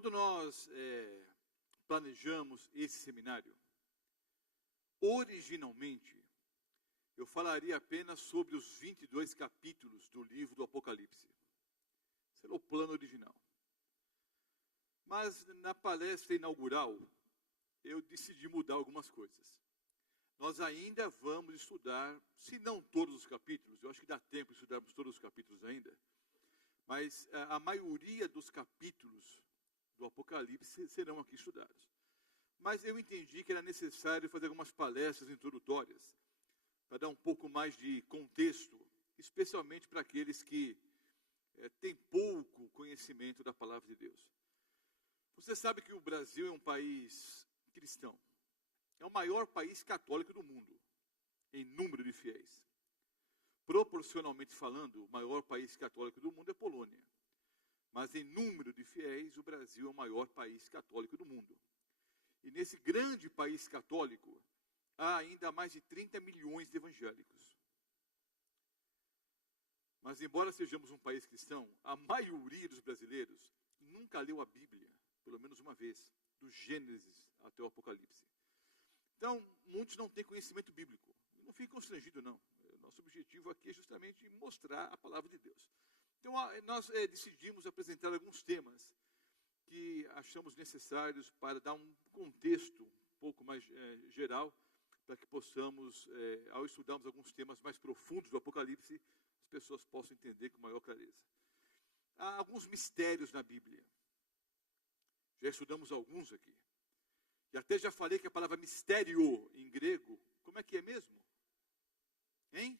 Quando nós planejamos esse seminário, originalmente, eu falaria apenas sobre os 22 capítulos do livro do Apocalipse. Esse era o plano original. Mas na palestra inaugural, eu decidi mudar algumas coisas. Nós ainda vamos estudar, se não todos os capítulos, eu acho que dá tempo de estudarmos todos os capítulos ainda, mas a maioria dos capítulos do Apocalipse serão aqui estudados. Mas eu entendi que era necessário fazer algumas palestras introdutórias, para dar um pouco mais de contexto, especialmente para aqueles que têm pouco conhecimento da palavra de Deus. Você sabe que o Brasil é um país cristão. É o maior país católico do mundo, em número de fiéis. Proporcionalmente falando, o maior país católico do mundo é a Polônia. Mas em número de fiéis, o Brasil é o maior país católico do mundo. E nesse grande país católico, há ainda mais de 30 milhões de evangélicos. Mas embora sejamos um país cristão, a maioria dos brasileiros nunca leu a Bíblia, pelo menos uma vez, do Gênesis até o Apocalipse. Então, muitos não têm conhecimento bíblico. Não fique constrangido, não. Nosso objetivo aqui é justamente mostrar a palavra de Deus. Então, nós decidimos apresentar alguns temas que achamos necessários para dar um contexto um pouco mais geral, para que possamos, ao estudarmos alguns temas mais profundos do Apocalipse, as pessoas possam entender com maior clareza. Há alguns mistérios na Bíblia. Já estudamos alguns aqui. E até já falei que a palavra mistério em grego, como é que é mesmo? Hein?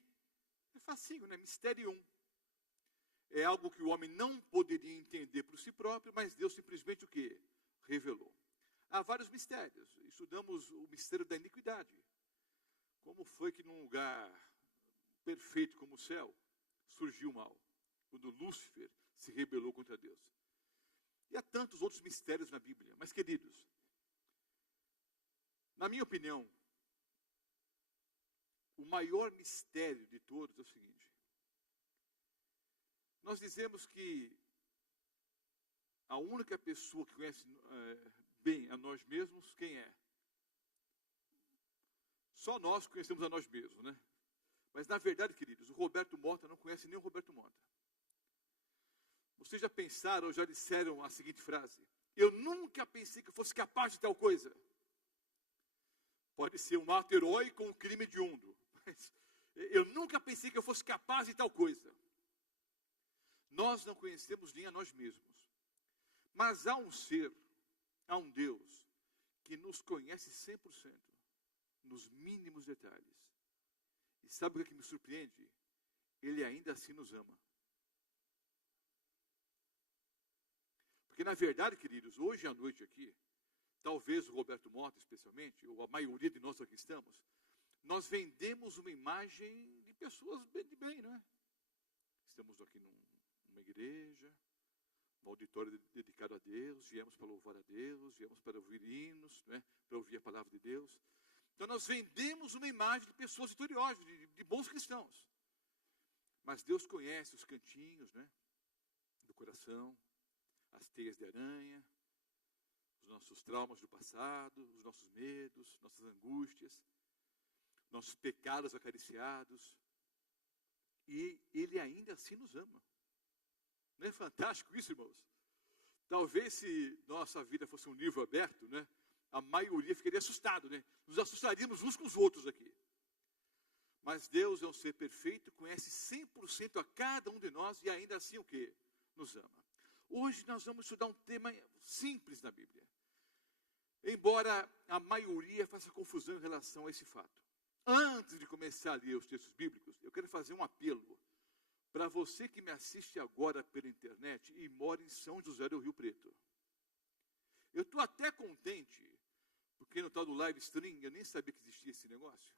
É facinho, né? Mysterion. É algo que o homem não poderia entender por si próprio, mas Deus simplesmente o quê? Revelou. Há vários mistérios. Estudamos o mistério da iniquidade. Como foi que num lugar perfeito como o céu, surgiu o mal? Quando Lúcifer se rebelou contra Deus. E há tantos outros mistérios na Bíblia. Mas, queridos, na minha opinião, o maior mistério de todos é o seguinte. Nós dizemos que a única pessoa que conhece bem a nós mesmos, quem é? Só nós conhecemos a nós mesmos, né? Mas, na verdade, queridos, o Roberto Mota não conhece nem o Roberto Mota. Vocês já pensaram ou já disseram a seguinte frase? Eu nunca pensei que eu fosse capaz de tal coisa. Pode ser um ato heróico ou um crime hediondo. Mas eu nunca pensei que eu fosse capaz de tal coisa. Nós não conhecemos nem a nós mesmos. Mas há um ser, há um Deus, que nos conhece 100%, nos mínimos detalhes. E sabe o que me surpreende? Ele ainda assim nos ama. Porque, na verdade, queridos, hoje à noite aqui, talvez o Roberto Mota especialmente, ou a maioria de nós aqui estamos, nós vendemos uma imagem de pessoas de bem, não é? Estamos aqui numa igreja, um auditório dedicado a Deus, viemos para louvar a Deus, viemos para ouvir hinos, não é? Para ouvir a palavra de Deus. Então nós vendemos uma imagem de pessoas vitoriosas, de bons cristãos. Mas Deus conhece os cantinhos, né? Do coração, as teias de aranha, os nossos traumas do passado, os nossos medos, nossas angústias, nossos pecados acariciados. E Ele ainda assim nos ama. Não é fantástico isso, irmãos? Talvez se nossa vida fosse um livro aberto, né? A maioria ficaria assustado, né? Nos assustaríamos uns com os outros aqui. Mas Deus é um ser perfeito, conhece 100% a cada um de nós e ainda assim o quê? Nos ama. Hoje nós vamos estudar um tema simples na Bíblia. Embora a maioria faça confusão em relação a esse fato. Antes de começar a ler os textos bíblicos, eu quero fazer um apelo para você que me assiste agora pela internet e mora em São José do Rio Preto. Eu estou até contente, porque no tal do live stream, eu nem sabia que existia esse negócio.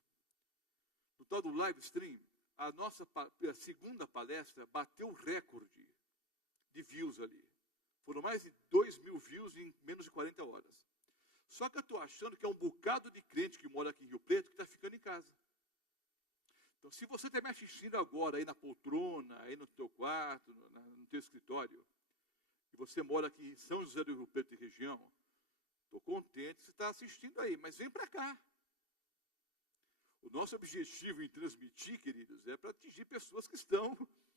No tal do live stream, a nossa segunda palestra bateu o recorde de views ali. Foram mais de 2.000 views em menos de 40 horas. Só que eu estou achando que é um bocado de crente que mora aqui em Rio Preto que está ficando em casa. Então, se você está me assistindo agora aí na poltrona, aí no teu quarto, no teu escritório, e você mora aqui em São José do Rio Preto e região, estou contente que você está assistindo aí, mas vem para cá. O nosso objetivo em transmitir, queridos, é para atingir pessoas que estão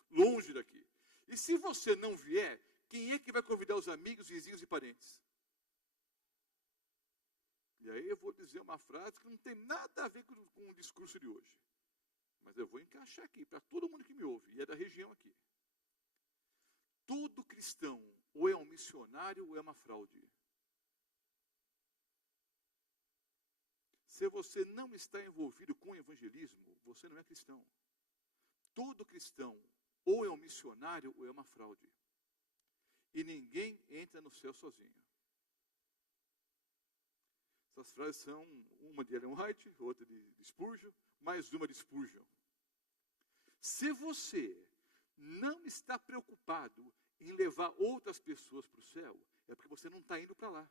longe daqui. E se você não vier, quem é que vai convidar os amigos, vizinhos e parentes? E aí eu vou dizer uma frase que não tem nada a ver com o discurso de hoje. Mas eu vou encaixar aqui, para todo mundo que me ouve, e é da região aqui. Todo cristão ou é um missionário ou é uma fraude. Se você não está envolvido com o evangelismo, você não é cristão. Todo cristão ou é um missionário ou é uma fraude. E ninguém entra no céu sozinho. Essas frases são uma de Ellen White, outra de Spurgeon, mais uma de Spurgeon. Se você não está preocupado em levar outras pessoas para o céu, é porque você não está indo para lá.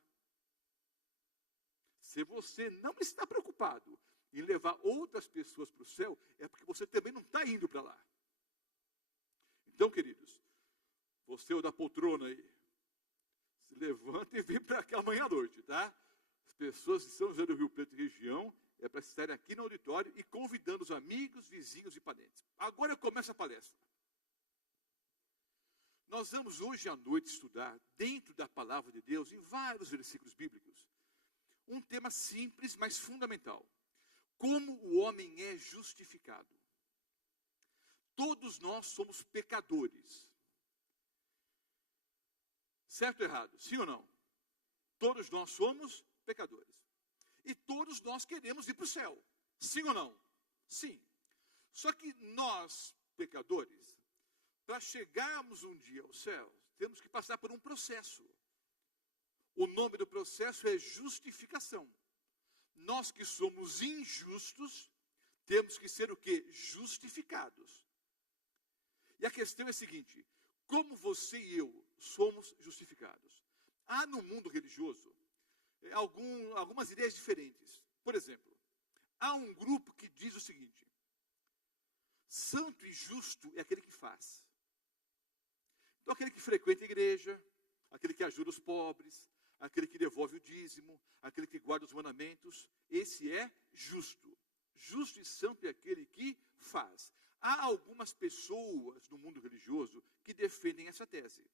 Se você não está preocupado em levar outras pessoas para o céu, é porque você também não está indo para lá. Então, queridos, você é o da poltrona aí, se levanta e vem para cá amanhã à noite, tá? As pessoas de São José do Rio Preto e região, é para estarem aqui no auditório e convidando os amigos, vizinhos e parentes. Agora eu começo a palestra. Nós vamos hoje à noite estudar, dentro da palavra de Deus, em vários versículos bíblicos, um tema simples, mas fundamental. Como o homem é justificado. Todos nós somos pecadores. Certo ou errado? Sim ou não? Todos nós somos pecadores. E todos nós queremos ir para o céu. Sim ou não? Sim. Só que nós, pecadores, para chegarmos um dia ao céu, temos que passar por um processo. O nome do processo é justificação. Nós que somos injustos, temos que ser o quê? Justificados. E a questão é a seguinte: como você e eu somos justificados? Há no mundo religioso algumas ideias diferentes. Por exemplo, há um grupo que diz o seguinte: santo e justo é aquele que faz. Então, aquele que frequenta a igreja, aquele que ajuda os pobres, aquele que devolve o dízimo, aquele que guarda os mandamentos, esse é justo. Justo e santo é aquele que faz. Há algumas pessoas no mundo religioso que defendem essa tese.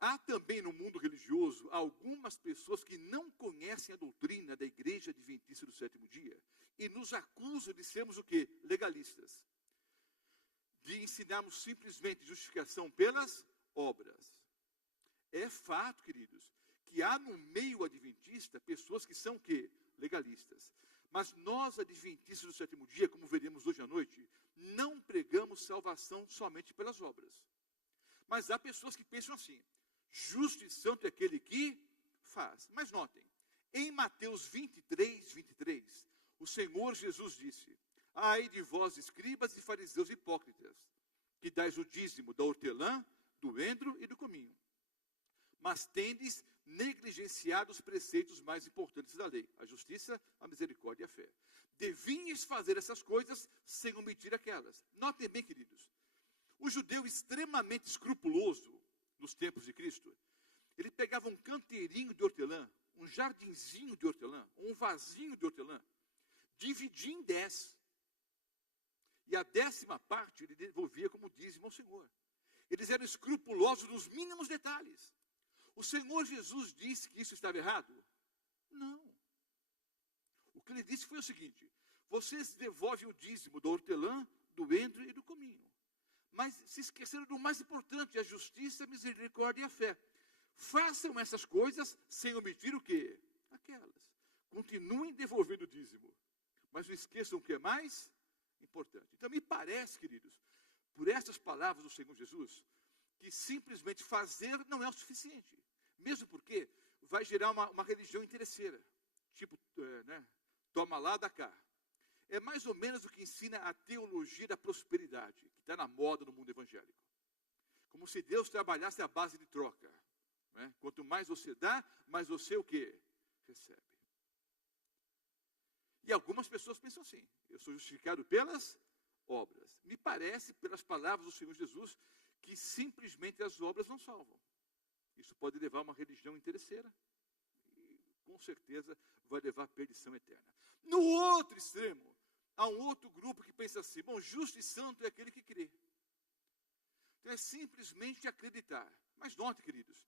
Há também no mundo religioso algumas pessoas que não conhecem a doutrina da Igreja Adventista do Sétimo Dia e nos acusam de sermos o quê? Legalistas. De ensinarmos simplesmente justificação pelas obras. É fato, queridos, que há no meio adventista pessoas que são o quê? Legalistas. Mas nós, adventistas do sétimo dia, como veremos hoje à noite, não pregamos salvação somente pelas obras. Mas há pessoas que pensam assim: justo e santo é aquele que faz. Mas notem, em Mateus 23, o Senhor Jesus disse: ai de vós, escribas e fariseus hipócritas, que dais o dízimo da hortelã, do endro e do cominho, mas tendes negligenciado os preceitos mais importantes da lei: a justiça, a misericórdia e a fé. Devinhas fazer essas coisas sem omitir aquelas. Notem bem, queridos, o judeu extremamente escrupuloso, nos tempos de Cristo, ele pegava um canteirinho de hortelã, um jardinzinho de hortelã, um vasinho de hortelã, dividia em 10. E a 10ª parte ele devolvia como dízimo ao Senhor. Eles eram escrupulosos nos mínimos detalhes. O Senhor Jesus disse que isso estava errado? Não. O que ele disse foi o seguinte: vocês devolvem o dízimo da hortelã, do endro e do cominho, mas se esqueceram do mais importante: a justiça, a misericórdia e a fé. Façam essas coisas sem omitir o quê? Aquelas. Continuem devolvendo o dízimo, mas não esqueçam o que é mais importante. Então me parece, queridos, por essas palavras do Senhor Jesus, que simplesmente fazer não é o suficiente. Mesmo porque vai gerar uma religião interesseira. Tipo, toma lá, dá cá. É mais ou menos o que ensina a teologia da prosperidade, que está na moda no mundo evangélico. Como se Deus trabalhasse à base de troca. Né? Quanto mais você dá, mais você o quê? Recebe. E algumas pessoas pensam assim: eu sou justificado pelas obras. Me parece, pelas palavras do Senhor Jesus, que simplesmente as obras não salvam. isso pode levar a uma religião interesseira. E, com certeza, vai levar à perdição eterna. No outro extremo, há um outro grupo que pensa assim, bom, justo e santo é aquele que crê. Então é simplesmente acreditar. Mas note, queridos,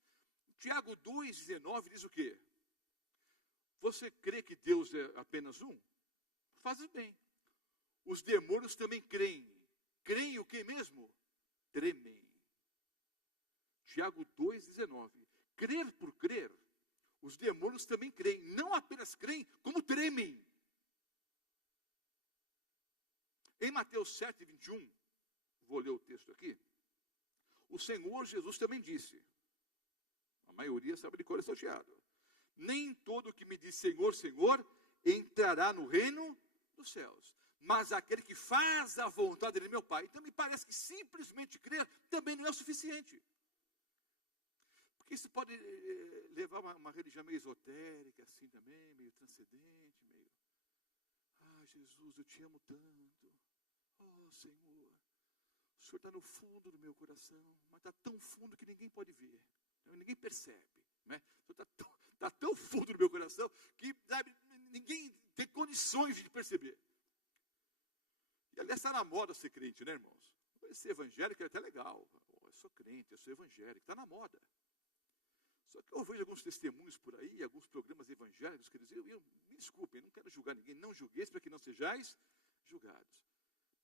Tiago 2,19 diz o quê? Você crê que Deus é apenas um? Faz bem. Os demônios também creem. Creem o que mesmo? Tremem. Tiago 2,19. Crer por crer, os demônios também creem. Não apenas creem, como tremem. Em Mateus 7,21, vou ler o texto aqui, o Senhor Jesus também disse, a maioria sabe de cor é salteado, nem todo que me diz Senhor, Senhor, entrará no reino dos céus, mas aquele que faz a vontade de meu Pai. Então me parece que simplesmente crer também não é o suficiente. Porque isso pode levar a uma religião meio esotérica, assim também, meio transcendente, meio... Ah, Jesus, eu te amo tanto. Oh, Senhor, o Senhor está no fundo do meu coração, mas está tão fundo que ninguém pode ver, ninguém percebe, né? O Senhor está tão fundo no meu coração que, sabe, ninguém tem condições de perceber. E aliás, está na moda ser crente, né, irmãos? Ser evangélico é até legal. Eu sou crente, eu sou evangélico, está na moda. Só que eu vejo alguns testemunhos por aí, alguns programas evangélicos, que dizem, me desculpem, não quero julgar ninguém, não julgueis para que não sejais julgados.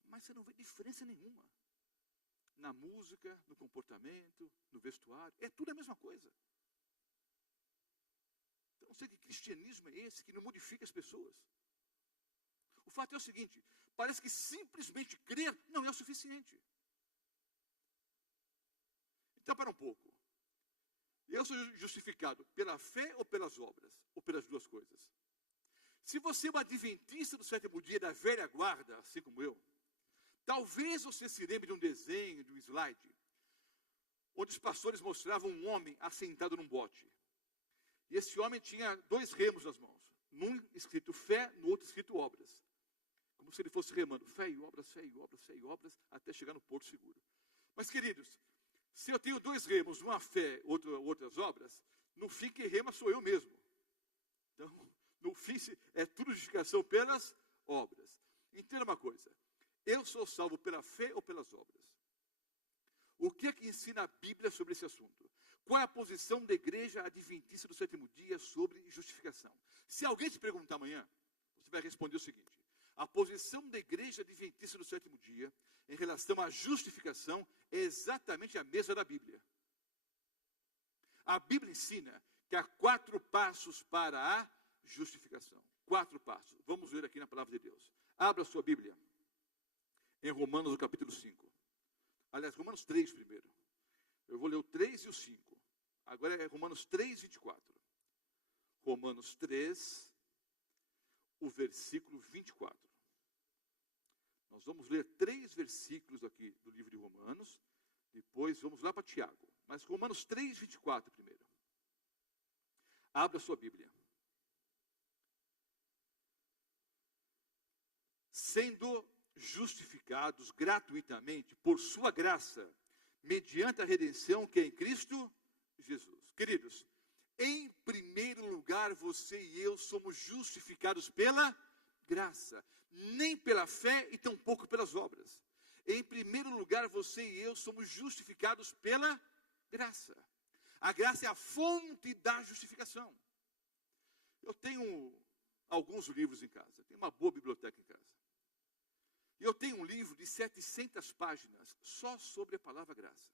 Mas você não vê diferença nenhuma. Na música, no comportamento, no vestuário, é tudo a mesma coisa. Então, não sei que cristianismo é esse que não modifica as pessoas. O fato é o seguinte, parece que simplesmente crer não é o suficiente. Então, para um pouco. Eu sou justificado pela fé ou pelas obras? Ou pelas duas coisas? Se você é um adventista do sétimo dia da velha guarda, assim como eu, talvez você se lembre de um desenho, de um slide, onde os pastores mostravam um homem assentado num bote. E esse homem tinha 2 remos nas mãos. Num escrito fé, no outro escrito obras. Como se ele fosse remando, fé e obras, fé e obras, fé e obras, até chegar no porto seguro. Mas, queridos, se eu tenho 2 remos, uma fé, outras obras, no fim quem rema sou eu mesmo. Então, no fim é tudo justificação pelas obras. Entenda uma coisa, eu sou salvo pela fé ou pelas obras? O que é que ensina a Bíblia sobre esse assunto? Qual é a posição da igreja adventista do sétimo dia sobre justificação? Se alguém te perguntar amanhã, você vai responder o seguinte, a posição da igreja adventista do sétimo dia em relação à justificação é exatamente a mesma da Bíblia. A Bíblia ensina que há 4 passos para a justificação. 4 passos. Vamos ver aqui na palavra de Deus. Abra sua Bíblia em Romanos, no capítulo 5. Aliás, Romanos 3 primeiro. Eu vou ler o 3 e o 5. Agora é Romanos 3, 24. Romanos 3, o versículo 24. Nós vamos ler 3 versículos aqui do livro de Romanos, depois vamos lá para Tiago. Mas Romanos 3, 24 primeiro. Abra sua Bíblia. Sendo justificados gratuitamente por sua graça, mediante a redenção que é em Cristo Jesus. Queridos, em primeiro lugar, você e eu somos justificados pela graça, nem pela fé e tampouco pelas obras. Em primeiro lugar, você e eu somos justificados pela graça. A graça é a fonte da justificação. Eu tenho alguns livros em casa, tenho uma boa biblioteca em casa. E eu tenho um livro de 700 páginas só sobre a palavra graça.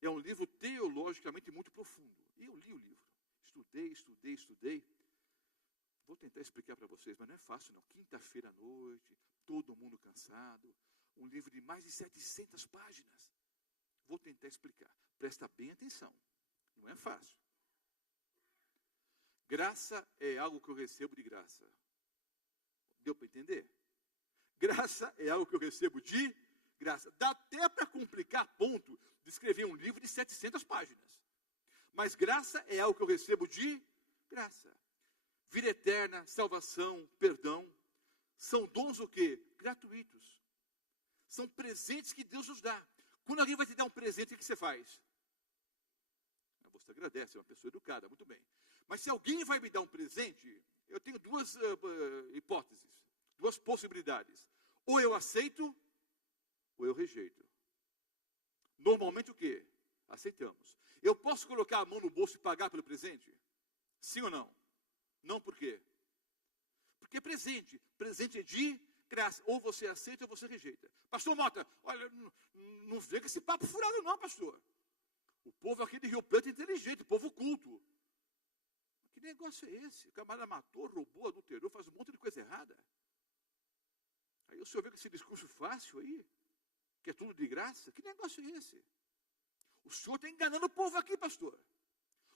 É um livro teologicamente muito profundo. E eu li o livro. Estudei. Vou tentar explicar para vocês, mas não é fácil não. Quinta-feira à noite, todo mundo cansado. Um livro de mais de 700 páginas. Vou tentar explicar. Presta bem atenção. Não é fácil. Graça é algo que eu recebo de graça. Deu para entender? Graça é algo que eu recebo de graça. Dá até para complicar a ponto de escrever um livro de 700 páginas. Mas graça é algo que eu recebo de graça. Vida eterna, salvação, perdão, são dons o quê? Gratuitos. São presentes que Deus nos dá. Quando alguém vai te dar um presente, o que você faz? você agradece, é uma pessoa educada, muito bem. Mas se alguém vai me dar um presente, eu tenho duas hipóteses, duas possibilidades. Ou eu aceito, ou eu rejeito. Normalmente o quê? Aceitamos. Eu posso colocar a mão no bolso e pagar pelo presente? Sim ou não? Não, por quê? Porque é presente. Presente é de graça. Ou você aceita ou você rejeita. Pastor Mota, olha, não vem com esse papo furado não, pastor. O povo aqui de Rio Preto é inteligente, o povo culto. Que negócio é esse? O camarada matou, roubou, adulterou, faz um monte de coisa errada. Aí o senhor vê com esse discurso fácil aí, que é tudo de graça. Que negócio é esse? O senhor está enganando o povo aqui, pastor.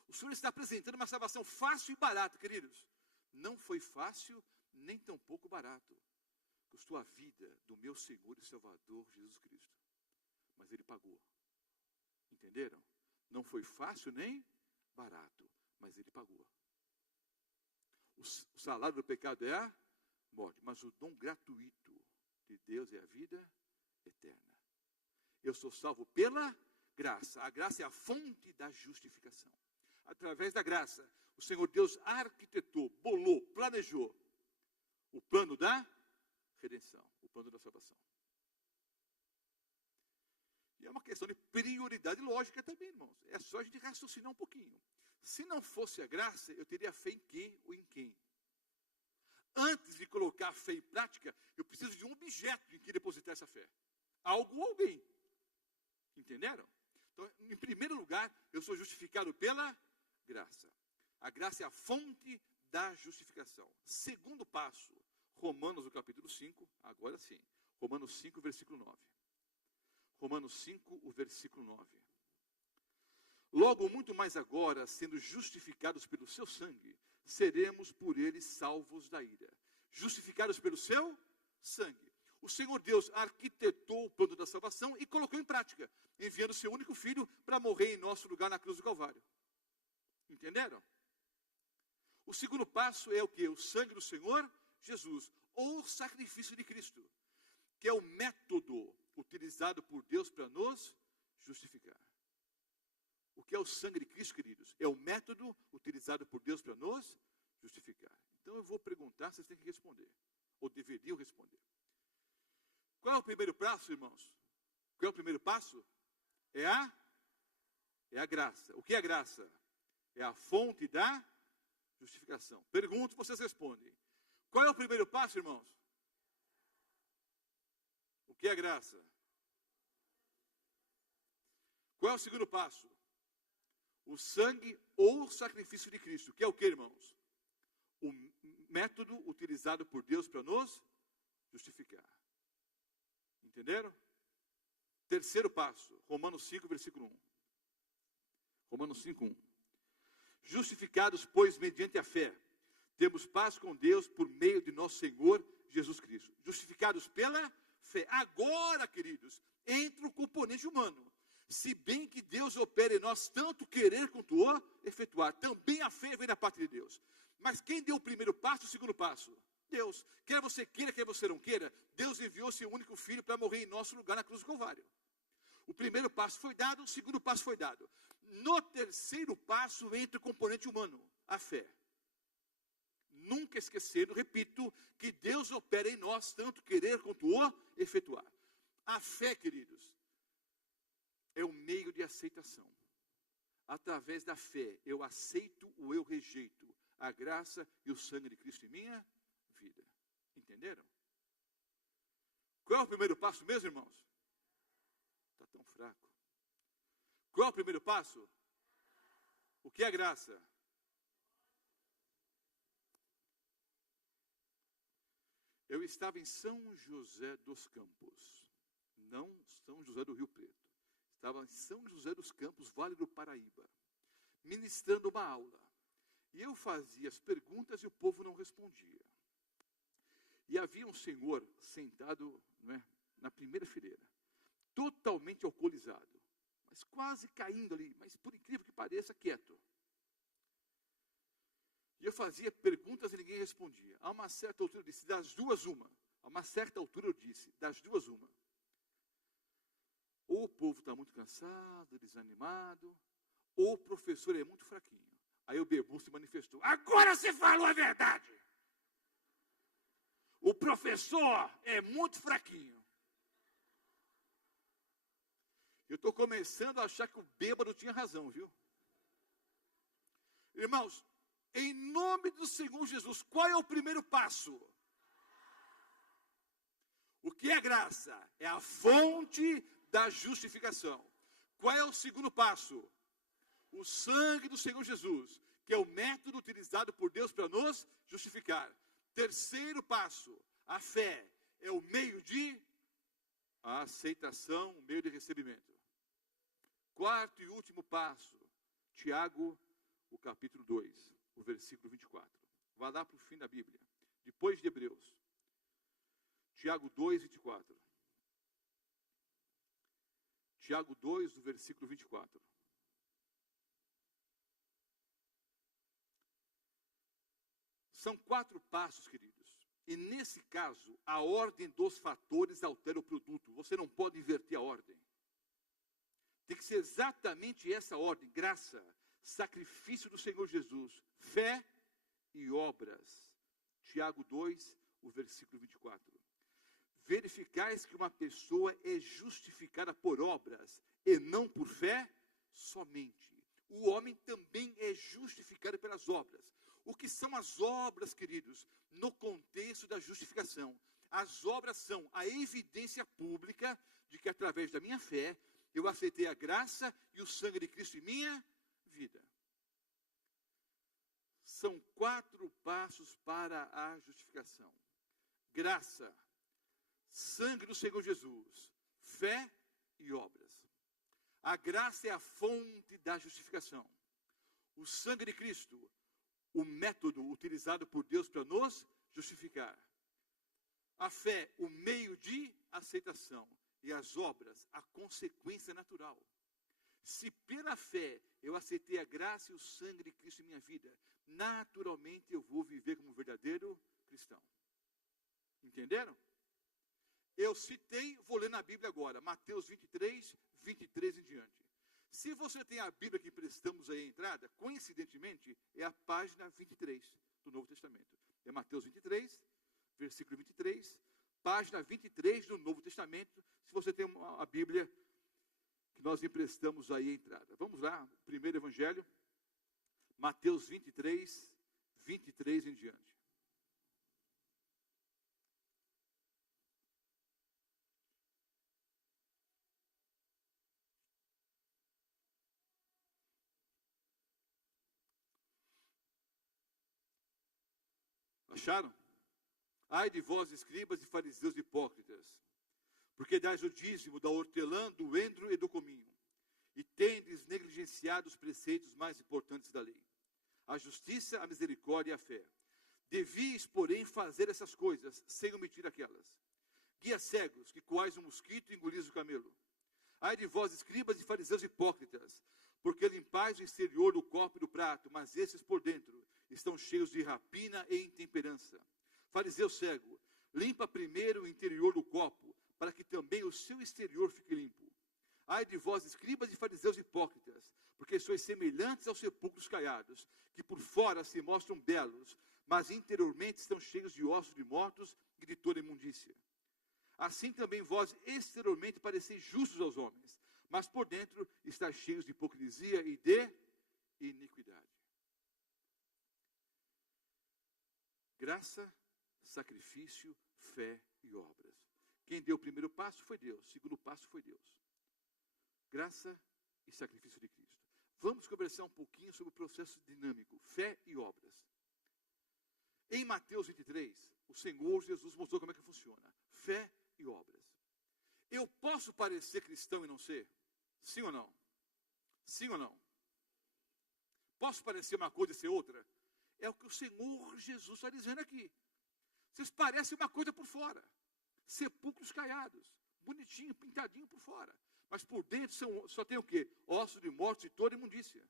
O senhor está apresentando uma salvação fácil e barata, queridos. Não foi fácil, nem tampouco barato. Custou a vida do meu Senhor e Salvador Jesus Cristo. Mas Ele pagou. Entenderam? Não foi fácil nem barato, mas Ele pagou. O salário do pecado é a morte, mas o dom gratuito de Deus é a vida eterna. Eu sou salvo pela graça. A graça é a fonte da justificação. Através da graça, o Senhor Deus arquitetou, bolou, planejou o plano da redenção, o plano da salvação. E é uma questão de prioridade lógica também, irmãos. É só a gente raciocinar um pouquinho. Se não fosse a graça, eu teria fé em quem ou em quem? Antes de colocar a fé em prática, eu preciso de um objeto em que depositar essa fé. Algo ou alguém. Entenderam? Então, em primeiro lugar, eu sou justificado pela graça. A graça é a fonte da justificação. Segundo passo, Romanos, no capítulo 5, agora sim. Romanos 5, versículo 9. Romanos 5, o versículo 9. Logo, muito mais agora, sendo justificados pelo seu sangue, seremos por ele salvos da ira. Justificados pelo seu sangue. O Senhor Deus arquitetou o plano da salvação e colocou em prática, enviando seu único filho para morrer em nosso lugar na cruz do Calvário. Entenderam? O segundo passo é o quê? O sangue do Senhor Jesus, ou o sacrifício de Cristo, que é o método utilizado por Deus para nos justificar. O que é o sangue de Cristo, queridos? É o método utilizado por Deus para nos justificar. Então eu vou perguntar, vocês têm que responder, ou deveriam responder. Qual é o primeiro passo, irmãos? Qual é o primeiro passo? É a graça. O que é graça? É a fonte da justificação. Pergunto, vocês respondem. Qual é o primeiro passo, irmãos? O que é graça? Qual é o segundo passo? O sangue ou sacrifício de Cristo. Que é o que, irmãos? O método utilizado por Deus para nos justificar. Entenderam? Terceiro passo, Romanos 5, versículo 1. Romanos 5, 1. Justificados, pois, mediante a fé, temos paz com Deus por meio de nosso Senhor Jesus Cristo. Justificados pela fé. Agora, queridos, entra o componente humano. Se bem que Deus opera em nós tanto querer quanto o efetuar. Também a fé vem da parte de Deus. Mas quem deu o primeiro passo e o segundo passo? Deus. Quer você queira, quer você não queira, Deus enviou seu único filho para morrer em nosso lugar na cruz do Calvário. O primeiro passo foi dado, o segundo passo foi dado. No terceiro passo entra o componente humano, a fé. Nunca esquecendo, repito, que Deus opera em nós tanto querer quanto o efetuar. A fé, queridos, é o meio de aceitação. Através da fé, eu aceito ou eu rejeito a graça e o sangue de Cristo em minha vida. Entenderam? Qual é o primeiro passo mesmo, irmãos? Está tão fraco. Qual é o primeiro passo? O que é graça? Eu estava em São José dos Campos, não São José do Rio Preto. Estava em São José dos Campos, Vale do Paraíba, ministrando uma aula. E eu fazia as perguntas e o povo não respondia. E havia um senhor sentado, na primeira fileira, totalmente alcoolizado, mas quase caindo ali, mas por incrível que pareça, quieto. E eu fazia perguntas e ninguém respondia. A uma certa altura eu disse, das duas uma. A uma certa altura eu disse, das duas uma. Ou o povo está muito cansado, desanimado, o professor é muito fraquinho. Aí o Bebu se manifestou. Agora você falou a verdade. O professor é muito fraquinho. Eu estou começando a achar que o bêbado tinha razão, viu? Irmãos, em nome do Senhor Jesus, qual é o primeiro passo? O que é graça? É a fonte da justificação. Qual é o segundo passo? O sangue do Senhor Jesus, que é o método utilizado por Deus para nos justificar. Terceiro passo, a fé é o meio de aceitação, o meio de recebimento. Quarto e último passo, Tiago, o capítulo 2, o versículo 24. Vá lá para o fim da Bíblia, depois de Hebreus. Tiago 2, 24. Tiago 2, do versículo 24. São 4 passos, queridos. E nesse caso, a ordem dos fatores altera o produto. Você não pode inverter a ordem. Tem que ser exatamente essa ordem. Graça, sacrifício do Senhor Jesus, fé e obras. Tiago 2, o versículo 24. Verificais que uma pessoa é justificada por obras e não por fé somente. O homem também é justificado pelas obras. O que são as obras, queridos? No contexto da justificação. As obras são a evidência pública de que através da minha fé, eu aceitei a graça e o sangue de Cristo em minha vida. São 4 passos para a justificação. Graça, sangue do Senhor Jesus, fé e obras. A graça é a fonte da justificação. O sangue de Cristo, o método utilizado por Deus para nos justificar. A fé, o meio de aceitação. E as obras, a consequência natural. Se pela fé eu aceitei a graça e o sangue de Cristo em minha vida, naturalmente eu vou viver como um verdadeiro cristão. Entenderam? Eu citei, vou ler na Bíblia agora, Mateus 23, 23 em diante. Se você tem a Bíblia que prestamos aí a entrada, coincidentemente, é a página 23 do Novo Testamento. É Mateus 23, versículo 23, página 23 do Novo Testamento, se você tem a Bíblia que nós emprestamos aí a entrada. Vamos lá, primeiro evangelho, Mateus 23, 23 em diante. Acharam? Ai de vós, escribas e fariseus hipócritas, porque dais o dízimo da hortelã, do endro e do cominho, e tendes negligenciado os preceitos mais importantes da lei, a justiça, a misericórdia e a fé. Devias, porém, fazer essas coisas, sem omitir aquelas. Guias cegos, que coais um mosquito e engolis o camelo. Ai de vós, escribas e fariseus hipócritas, porque limpais o exterior do copo e do prato, mas esses por dentro estão cheios de rapina e intemperança. Fariseu cego, limpa primeiro o interior do copo, para que também o seu exterior fique limpo. Ai de vós, escribas e fariseus hipócritas, porque sois semelhantes aos sepulcros caiados, que por fora se mostram belos, mas interiormente estão cheios de ossos de mortos e de toda imundícia. Assim também vós exteriormente pareceis justos aos homens, mas por dentro estáis cheios de hipocrisia e de iniquidade. Graça, sacrifício, fé e obras. Quem deu o primeiro passo foi Deus, o segundo passo foi Deus. Graça e sacrifício de Cristo. Vamos conversar um pouquinho sobre o processo dinâmico, fé e obras. Em Mateus 23, o Senhor Jesus mostrou como é que funciona. Fé e obras. Eu posso parecer cristão e não ser? Sim ou não? Sim ou não? Posso parecer uma coisa e ser outra? É o que o Senhor Jesus está dizendo aqui. Vocês parecem uma coisa por fora. Sepulcros caiados. Bonitinho, pintadinho por fora. Mas por dentro só tem o quê? Ossos de mortos e toda imundícia.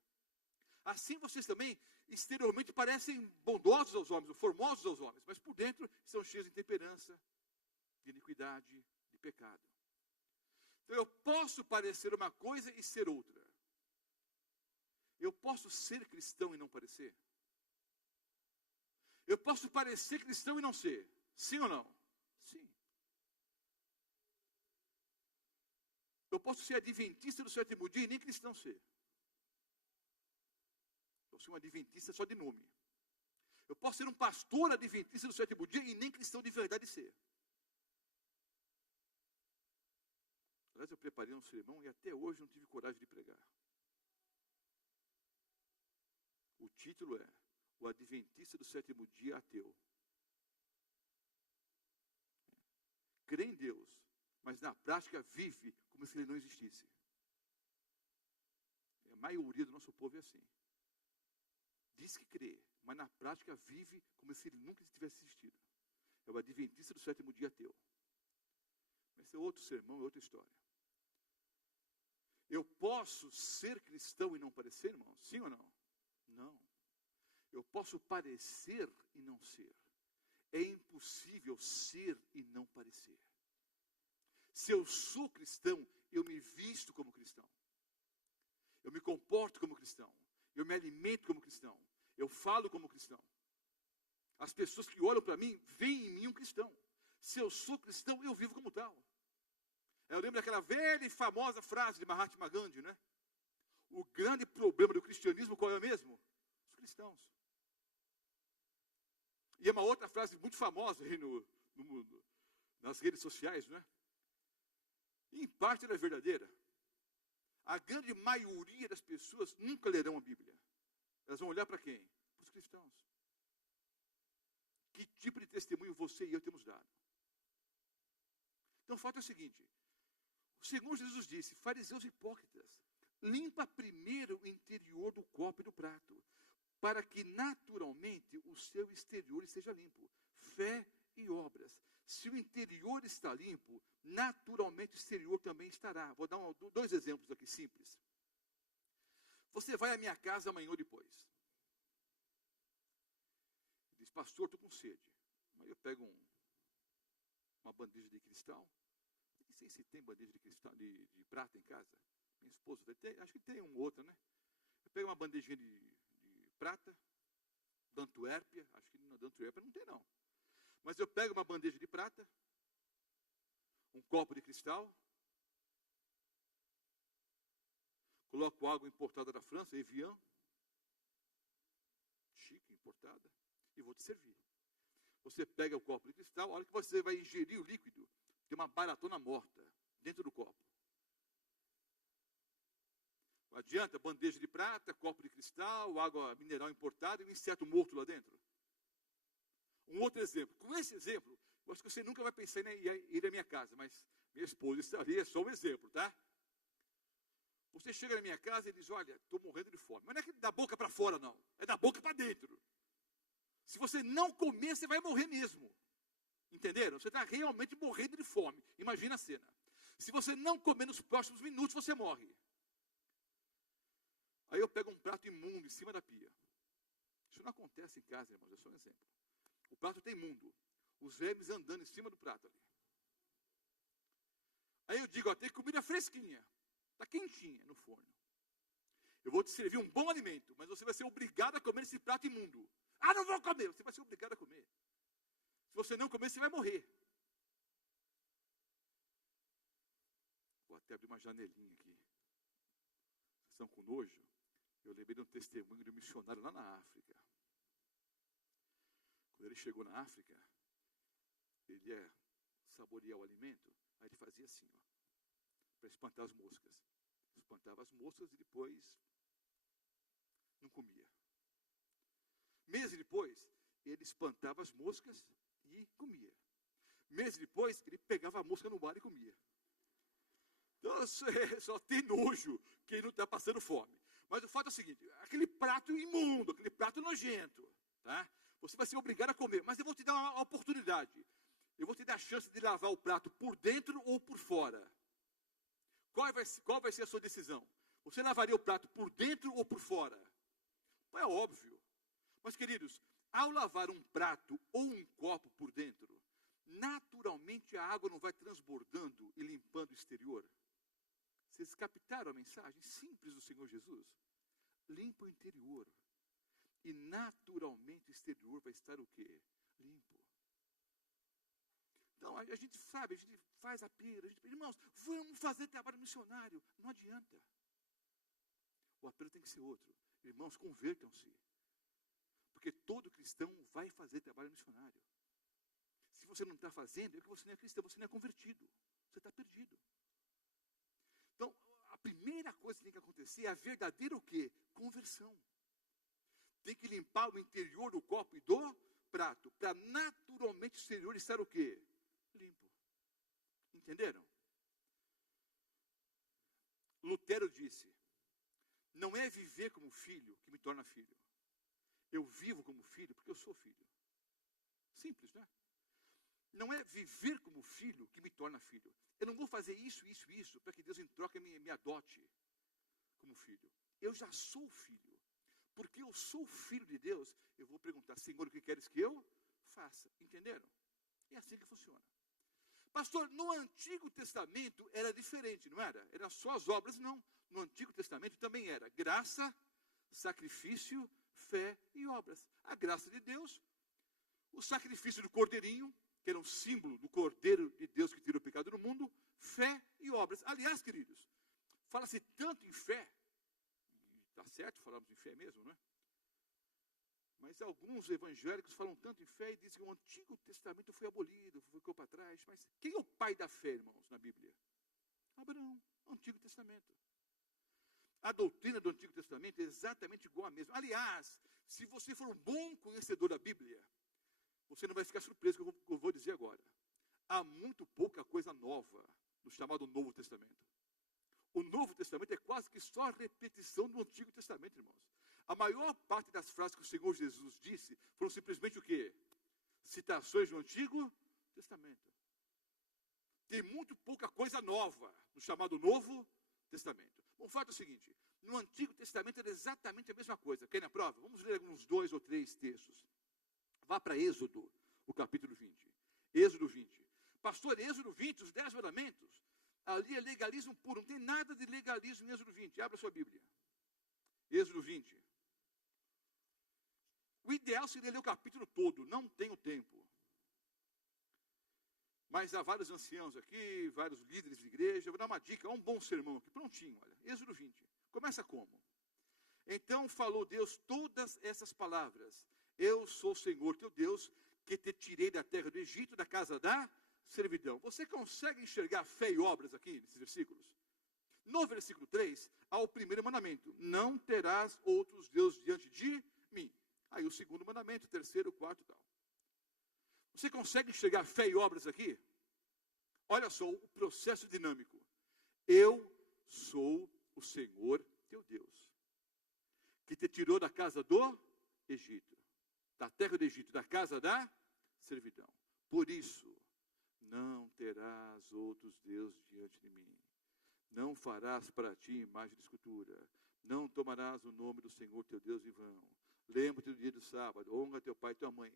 Assim vocês também, exteriormente, parecem bondosos aos homens, formosos aos homens. Mas por dentro estão cheios de intemperança, de iniquidade, de pecado. Então eu posso parecer uma coisa e ser outra. Eu posso ser cristão e não parecer? Eu posso parecer cristão e não ser? Sim ou não? Sim. Eu posso ser adventista do sétimo dia e nem cristão ser. Eu sou um adventista só de nome. Eu posso ser um pastor adventista do sétimo dia e nem cristão de verdade ser. Aliás, eu preparei um sermão e até hoje não tive coragem de pregar. O título é O Adventista do Sétimo Dia Ateu. Crê em Deus, mas na prática vive como se ele não existisse. A maioria do nosso povo é assim. Diz que crê, mas na prática vive como se ele nunca tivesse existido. É o Adventista do Sétimo Dia Ateu. Mas esse é outro sermão, é outra história. Eu posso ser cristão e não parecer, irmão? Sim ou não? Não. Eu posso parecer e não ser. É impossível ser e não parecer. Se eu sou cristão, eu me visto como cristão. Eu me comporto como cristão. Eu me alimento como cristão. Eu falo como cristão. As pessoas que olham para mim, veem em mim um cristão. Se eu sou cristão, eu vivo como tal. Eu lembro daquela velha e famosa frase de Mahatma Gandhi, né? O grande problema do cristianismo, qual é mesmo? Os cristãos. E é uma outra frase muito famosa aí no mundo, nas redes sociais, não é? E em parte ela é verdadeira. A grande maioria das pessoas nunca lerão a Bíblia. Elas vão olhar para quem? Para os cristãos. Que tipo de testemunho você e eu temos dado? Então o fato é o seguinte. O Senhor Jesus disse, fariseus hipócritas, limpa primeiro o interior do copo e do prato, para que naturalmente o seu exterior esteja limpo. Fé e obras. Se o interior está limpo, naturalmente o exterior também estará. Vou dar dois exemplos aqui simples. Você vai à minha casa amanhã ou depois. Diz, pastor, estou com sede. Aí eu pego uma bandeja de cristal. Nem sei se tem bandeja de cristal, de prata em casa. Minha esposa tem, acho que tem uma outra, né? Eu pego uma bandejinha de prata, da Antuérpia, acho que na da Antuérpia não tem não. Mas eu pego uma bandeja de prata, um copo de cristal, coloco água importada da França, Evian, chique, importada, e vou te servir. Você pega o copo de cristal, a hora que você vai ingerir o líquido, tem uma baratona morta dentro do copo. Não adianta bandeja de prata, copo de cristal, água mineral importada e um inseto morto lá dentro. Um outro exemplo. Com esse exemplo, eu acho que você nunca vai pensar em ir à minha casa, mas minha esposa está ali, é só um exemplo, tá? Você chega na minha casa e diz, olha, estou morrendo de fome. Mas não é da boca para fora, não. É da boca para dentro. Se você não comer, você vai morrer mesmo. Entenderam? Você está realmente morrendo de fome. Imagina a cena. Se você não comer nos próximos minutos, você morre. Aí eu pego um prato imundo em cima da pia. Isso não acontece em casa, irmãos, é só um exemplo. O prato está imundo. Os vermes andando em cima do prato ali. Aí eu digo, ó, tem comida fresquinha. Está quentinha no forno. Eu vou te servir um bom alimento, mas você vai ser obrigado a comer esse prato imundo. Ah, não vou comer. Você vai ser obrigado a comer. Se você não comer, você vai morrer. Vou até abrir uma janelinha aqui. Vocês estão com nojo? Eu lembrei de um testemunho de um missionário lá na África. Quando ele chegou na África, ele ia saborear o alimento, aí ele fazia assim, ó, para espantar as moscas. Espantava as moscas e depois não comia. Meses depois, ele espantava as moscas e comia. Meses depois, ele pegava a mosca no bar e comia. Então, só tem nojo quem não está passando fome. Mas o fato é o seguinte, aquele prato imundo, aquele prato nojento, tá? Você vai ser obrigado a comer, mas eu vou te dar uma oportunidade. Eu vou te dar a chance de lavar o prato por dentro ou por fora. Qual vai ser a sua decisão? Você lavaria o prato por dentro ou por fora? É óbvio. Mas, queridos, ao lavar um prato ou um copo por dentro, naturalmente a água não vai transbordando e limpando o exterior. Vocês captaram a mensagem simples do Senhor Jesus? limpa o interior. E naturalmente o exterior vai estar o quê? Limpo. Então, a gente sabe, a gente faz apelo, irmãos, vamos fazer trabalho missionário. Não adianta. O apelo tem que ser outro. Irmãos, convertam-se. Porque todo cristão vai fazer trabalho missionário. Se você não está fazendo, é que você não é cristão, você não é convertido. Você está perdido. Então, a primeira coisa que tem que acontecer é a verdadeira o quê? Conversão. Tem que limpar o interior do copo e do prato, para naturalmente o exterior estar o quê? Limpo. Entenderam? Lutero disse, não é viver como filho que me torna filho. Eu vivo como filho porque eu sou filho. Simples, não é? Não é viver como filho que me torna filho. Eu não vou fazer isso, para que Deus em troca me adote como filho. Eu já sou filho. Porque eu sou filho de Deus, eu vou perguntar, Senhor, o que queres que eu faça? Entenderam? É assim que funciona. Pastor, no Antigo Testamento era diferente, não era? Era só as obras, não. No Antigo Testamento também era graça, sacrifício, fé e obras. A graça de Deus, o sacrifício do cordeirinho, que era um símbolo do Cordeiro de Deus que tirou o pecado do mundo, fé e obras. Aliás, queridos, fala-se tanto em fé, está certo, falamos em fé mesmo, não é? Mas alguns evangélicos falam tanto em fé e dizem que o Antigo Testamento foi abolido, ficou para trás. Mas quem é o pai da fé, irmãos, na Bíblia? Abraão, Antigo Testamento. A doutrina do Antigo Testamento é exatamente igual à mesma. Aliás, se você for um bom conhecedor da Bíblia, você não vai ficar surpreso com o que eu vou dizer agora. Há muito pouca coisa nova no chamado Novo Testamento. O Novo Testamento é quase que só a repetição do Antigo Testamento, irmãos. A maior parte das frases que o Senhor Jesus disse foram simplesmente o quê? Citações do Antigo Testamento. Tem muito pouca coisa nova no chamado Novo Testamento. Bom, o fato é o seguinte, no Antigo Testamento era exatamente a mesma coisa. Querem a prova? Vamos ler uns 2 ou 3 textos. Vá para Êxodo, o capítulo 20. Êxodo 20. Pastor, Êxodo 20, os 10 mandamentos. Ali é legalismo puro, não tem nada de legalismo em Êxodo 20. Abra sua Bíblia. Êxodo 20. O ideal seria ler o capítulo todo, não tenho tempo. Mas há vários anciãos aqui, vários líderes de igreja. Vou dar uma dica, um bom sermão aqui, prontinho, olha. Êxodo 20. Começa como? Então falou Deus todas essas palavras. Eu sou o Senhor teu Deus, que te tirei da terra do Egito, da casa da servidão. Você consegue enxergar fé e obras aqui, nesses versículos? No versículo 3, há o primeiro mandamento. Não terás outros deuses diante de mim. Aí o segundo mandamento, o terceiro, o quarto e tal. Você consegue enxergar fé e obras aqui? Olha só o processo dinâmico. Eu sou o Senhor teu Deus, que te tirou da casa do Egito, da terra do Egito, da casa da servidão. Por isso, não terás outros deuses diante de mim. Não farás para ti imagem de escultura. Não tomarás o nome do Senhor teu Deus em vão. Lembra-te do dia do sábado. Honra teu pai e tua mãe.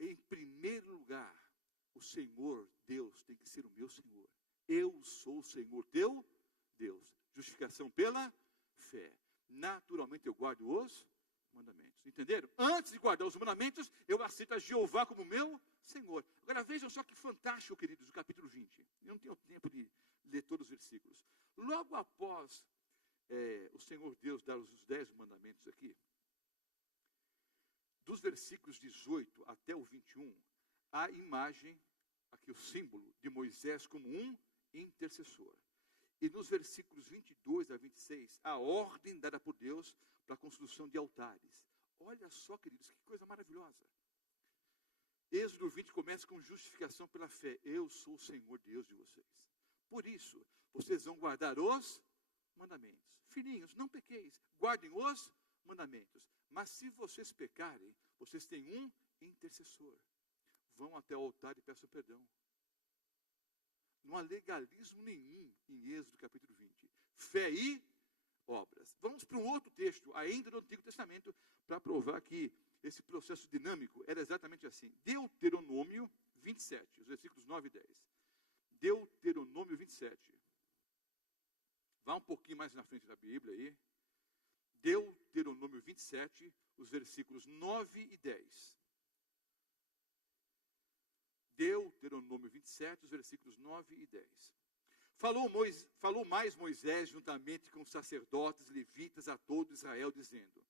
Em primeiro lugar, o Senhor Deus tem que ser o meu Senhor. Eu sou o Senhor teu Deus. Justificação pela fé. Naturalmente eu guardo os mandamentos. Entenderam? Antes de guardar os mandamentos, eu aceito a Jeová como meu Senhor. Agora vejam só que fantástico, queridos, o capítulo 20. Eu não tenho tempo de ler todos os versículos. Logo após o Senhor Deus dar os 10 mandamentos aqui, dos versículos 18 até o 21, a imagem, aqui o símbolo de Moisés como um intercessor. E nos versículos 22 a 26, a ordem dada por Deus para a construção de altares. Olha só, queridos, que coisa maravilhosa. Êxodo 20 começa com justificação pela fé. Eu sou o Senhor Deus de vocês. Por isso, vocês vão guardar os mandamentos. Filhinhos, não pequeis, guardem os mandamentos. Mas se vocês pecarem, vocês têm um intercessor. Vão até o altar e peçam perdão. Não há legalismo nenhum em Êxodo capítulo 20. Fé e obras. Vamos para um outro texto, ainda do Antigo Testamento, para provar que esse processo dinâmico era exatamente assim. Deuteronômio 27, os versículos 9 e 10. Deuteronômio 27. Vá um pouquinho mais na frente da Bíblia aí. Deuteronômio 27, os versículos 9 e 10. Deuteronômio 27, os versículos 9 e 10. Falou mais Moisés juntamente com os sacerdotes levitas a todo Israel, dizendo: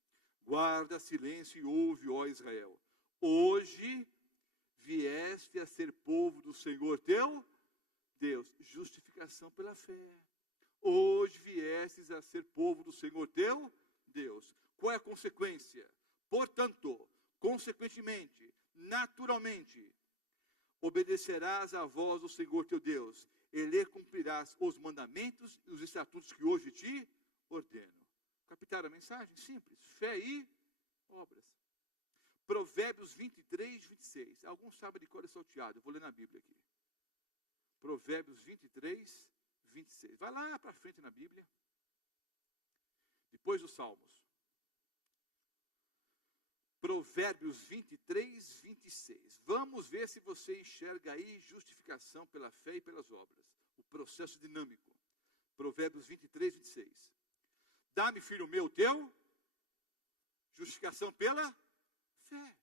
guarda silêncio e ouve, ó Israel. Hoje vieste a ser povo do Senhor teu Deus. Justificação pela fé. Hoje viestes a ser povo do Senhor teu Deus. Qual é a consequência? Portanto, consequentemente, naturalmente, obedecerás à voz do Senhor teu Deus, e lhe cumprirás os mandamentos e os estatutos que hoje te ordeno. Captaram a mensagem? Simples. Fé e obras. Provérbios 23, 26. Alguns sabem de cor e salteado. Eu vou ler na Bíblia aqui. Provérbios 23, 26. Vai lá para frente na Bíblia. Depois dos Salmos. Provérbios 23, 26. Vamos ver se você enxerga aí justificação pela fé e pelas obras. O processo dinâmico. Provérbios 23, 26. Dá-me, filho meu, teu justificação pela fé.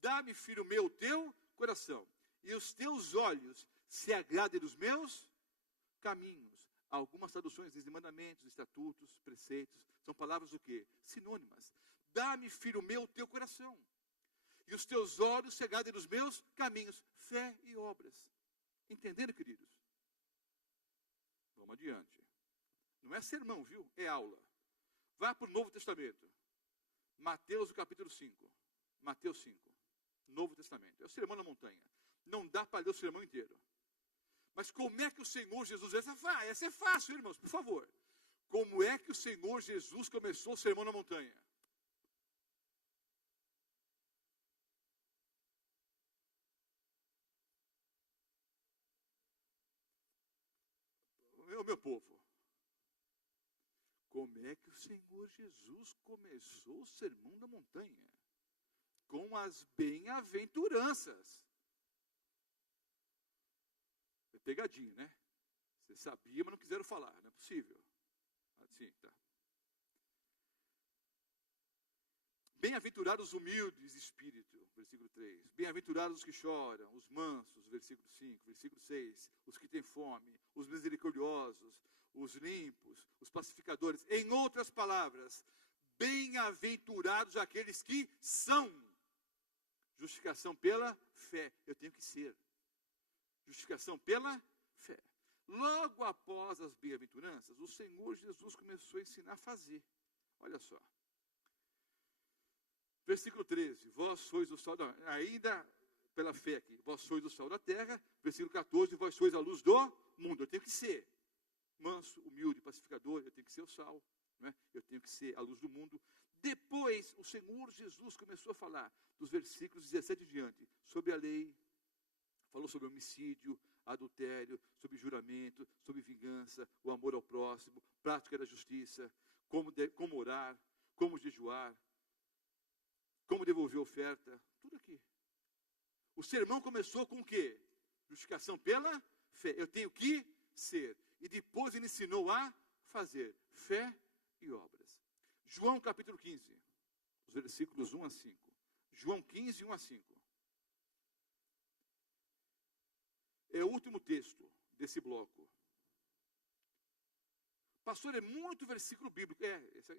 Dá-me, filho meu, teu coração. E os teus olhos se agradem dos meus caminhos. Algumas traduções dizem mandamentos, estatutos, preceitos. São palavras o quê? Sinônimas. Dá-me, filho meu, teu coração. E os teus olhos se agradem dos meus caminhos. Fé e obras. Entenderam, queridos? Vamos adiante. Não é sermão, viu? É aula. Vá para o Novo Testamento. Mateus, capítulo 5. Mateus 5. Novo Testamento. É o Sermão na Montanha. Não dá para ler o sermão inteiro. Mas como é que o Senhor Jesus... Essa é fácil, irmãos, por favor. Como é que o Senhor Jesus começou o Sermão na Montanha? Meu povo, como é que o Senhor Jesus começou o Sermão da Montanha? Com as bem-aventuranças. É pegadinha, né? Você sabia, mas não quiseram falar, não é possível. Assim, tá. Bem-aventurados os humildes de espírito, versículo 3. Bem-aventurados os que choram, os mansos, versículo 5. Versículo 6. Os que têm fome, os misericordiosos, os limpos, os pacificadores. Em outras palavras, bem-aventurados aqueles que são. Justificação pela fé. Eu tenho que ser. Justificação pela fé. Logo após as bem-aventuranças, o Senhor Jesus começou a ensinar a fazer. Olha só. Versículo 13, vós sois o sal da... Ainda pela fé aqui, vós sois o sal da terra. Versículo 14, vós sois a luz do mundo. Eu tenho que ser manso, humilde, pacificador. Eu tenho que ser o sal, né? Eu tenho que ser a luz do mundo. Depois, o Senhor Jesus começou a falar, dos versículos 17 em diante, sobre a lei. Falou sobre homicídio, adultério, sobre juramento, sobre vingança, o amor ao próximo, prática da justiça, como orar, como jejuar, como devolver oferta, tudo aqui. O sermão começou com o quê? Justificação pela fé. Eu tenho que ser. E depois ele ensinou a fazer. Fé e obras. João capítulo 15, os versículos 1 a 5. João 15, 1 a 5. É o último texto desse bloco. Pastor, é muito versículo bíblico.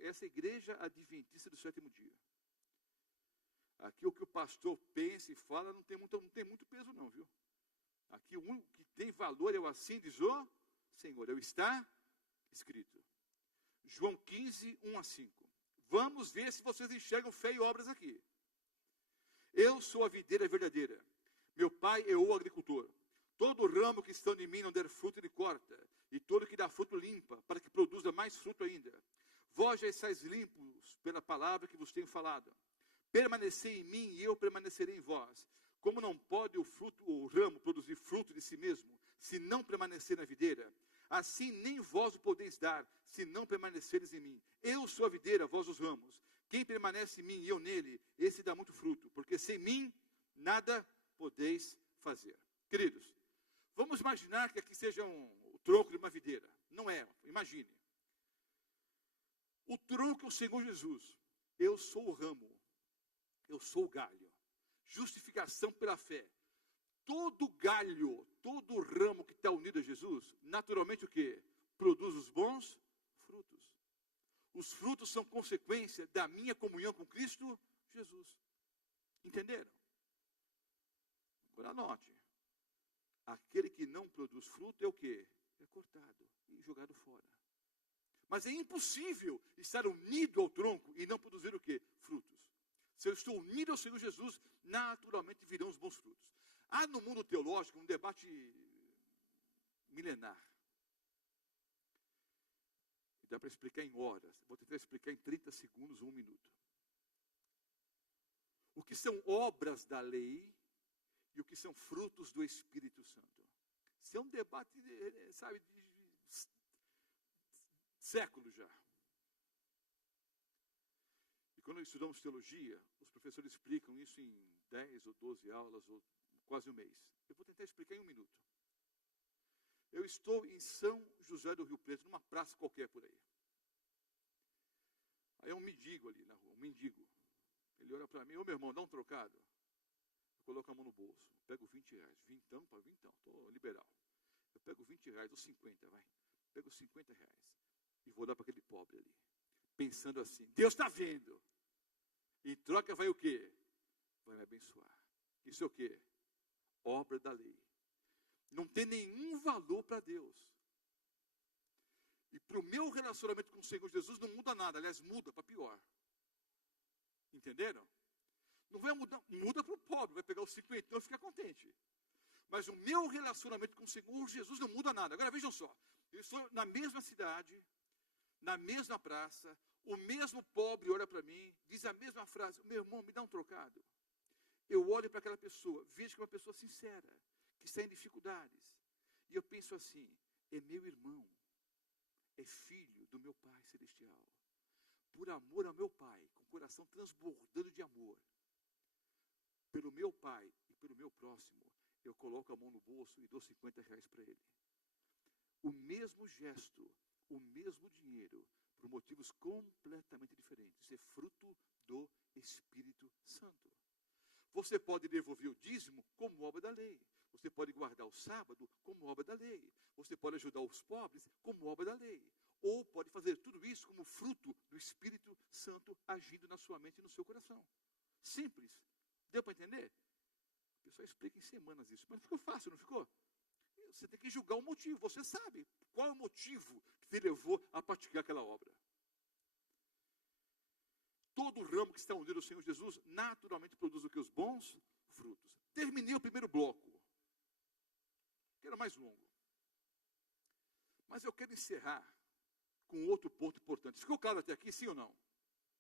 Essa igreja adventista do sétimo dia. Aqui o que o pastor pensa e fala não tem muito peso não, viu? Aqui o único que tem valor é o assim diz o Senhor. É o está escrito. João 15, 1 a 5. Vamos ver se vocês enxergam fé e obras aqui. Eu sou a videira verdadeira. Meu pai é o agricultor. Todo ramo que estando em mim não der fruto, ele corta. E todo que dá fruto, limpa, para que produza mais fruto ainda. Vós já estáis limpos pela palavra que vos tenho falado. Permanecei em mim e eu permanecerei em vós. Como não pode o ramo produzir fruto de si mesmo, se não permanecer na videira, assim nem vós o podeis dar, se não permaneceres em mim. Eu sou a videira, vós os ramos. Quem permanece em mim e eu nele, esse dá muito fruto, porque sem mim nada podeis fazer. Queridos, vamos imaginar que aqui seja o tronco de uma videira. Não é, imagine. O tronco é o Senhor Jesus. Eu sou o ramo. Eu sou o galho. Justificação pela fé. Todo galho, todo ramo que está unido a Jesus, naturalmente o quê? Produz os bons frutos. Os frutos são consequência da minha comunhão com Cristo Jesus. Entenderam? Agora anote. Aquele que não produz fruto é o quê? É cortado e jogado fora. Mas é impossível estar unido ao tronco e não produzir o quê? Frutos. Se eu estou unido ao Senhor Jesus, naturalmente virão os bons frutos. Há no mundo teológico um debate milenar. Dá para explicar em horas. Vou tentar explicar em 30 segundos, 1 minuto. O que são obras da lei e o que são frutos do Espírito Santo. Isso é um debate, sabe, de séculos já. E quando estudamos teologia, os professores explicam isso em 10 ou 12 aulas, ou quase um mês. Eu vou tentar explicar em 1 minuto. Eu estou em São José do Rio Preto, numa praça qualquer por aí. Aí é um mendigo ali na rua, um mendigo. Ele olha para mim, ô meu irmão, dá um trocado. Eu coloco a mão no bolso, pego 20 reais. Vintão, estou liberal. Eu pego 20 reais, ou 50, vai. Pego 50 reais e vou dar para aquele pobre ali. Pensando assim, Deus está vendo. Em troca vai o quê? Vai me abençoar. Isso é o quê? Obra da lei. Não tem nenhum valor para Deus. E para o meu relacionamento com o Senhor Jesus não muda nada. Aliás, muda para pior. Entenderam? Não vai mudar, muda para o pobre, vai pegar os 50 e ficar contente. Mas o meu relacionamento com o Senhor Jesus não muda nada. Agora vejam só, eu estou na mesma cidade, na mesma praça, o mesmo pobre olha para mim, diz a mesma frase, meu irmão, me dá um trocado. Eu olho para aquela pessoa, vejo que é uma pessoa sincera, que está em dificuldades. E eu penso assim, é meu irmão, é filho do meu Pai Celestial. Por amor ao meu Pai, com o coração transbordando de amor, pelo meu Pai e pelo meu próximo, eu coloco a mão no bolso e dou 50 reais para ele. O mesmo gesto, o mesmo dinheiro, por motivos completamente diferentes. Isso é fruto do Espírito Santo. Você pode devolver o dízimo como obra da lei. Você pode guardar o sábado como obra da lei. Você pode ajudar os pobres como obra da lei. Ou pode fazer tudo isso como fruto do Espírito Santo agindo na sua mente e no seu coração. Simples. Deu para entender? O pessoal explica em semanas isso. Mas ficou fácil, não ficou? Você tem que julgar o motivo. Você sabe qual é o motivo que te levou a praticar aquela obra. Todo ramo que está unido ao Senhor Jesus, naturalmente produz o que? Os bons frutos. Terminei o primeiro bloco, que era mais longo. Mas eu quero encerrar com outro ponto importante. Ficou claro até aqui, sim ou não?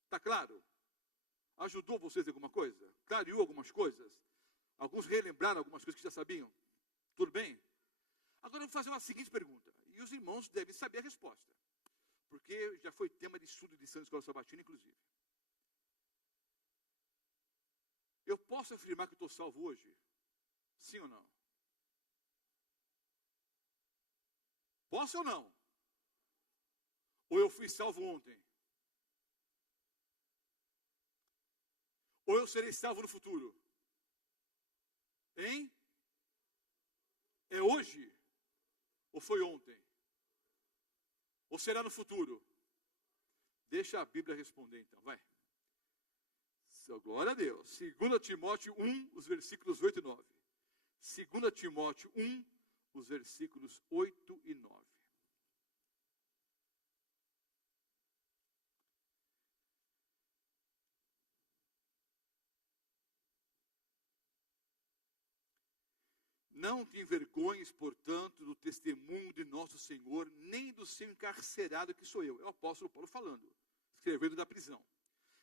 Está claro? Ajudou vocês em alguma coisa? Clareou algumas coisas? Alguns relembraram algumas coisas que já sabiam? Tudo bem? Agora eu vou fazer uma seguinte pergunta. E os irmãos devem saber a resposta. Porque já foi tema de estudo de Santa Escola Sabatina, inclusive. Eu posso afirmar que estou salvo hoje? Sim ou não? Posso ou não? Ou eu fui salvo ontem? Ou eu serei salvo no futuro? Hein? É hoje? Ou foi ontem? Ou será no futuro? Deixa a Bíblia responder então, vai. Glória a Deus. 2 Timóteo 1, os versículos 8 e 9. 2 Timóteo 1, os versículos 8 e 9. Não te envergonhes, portanto, do testemunho de nosso Senhor, nem do seu encarcerado, que sou eu. É o apóstolo Paulo falando, escrevendo da prisão.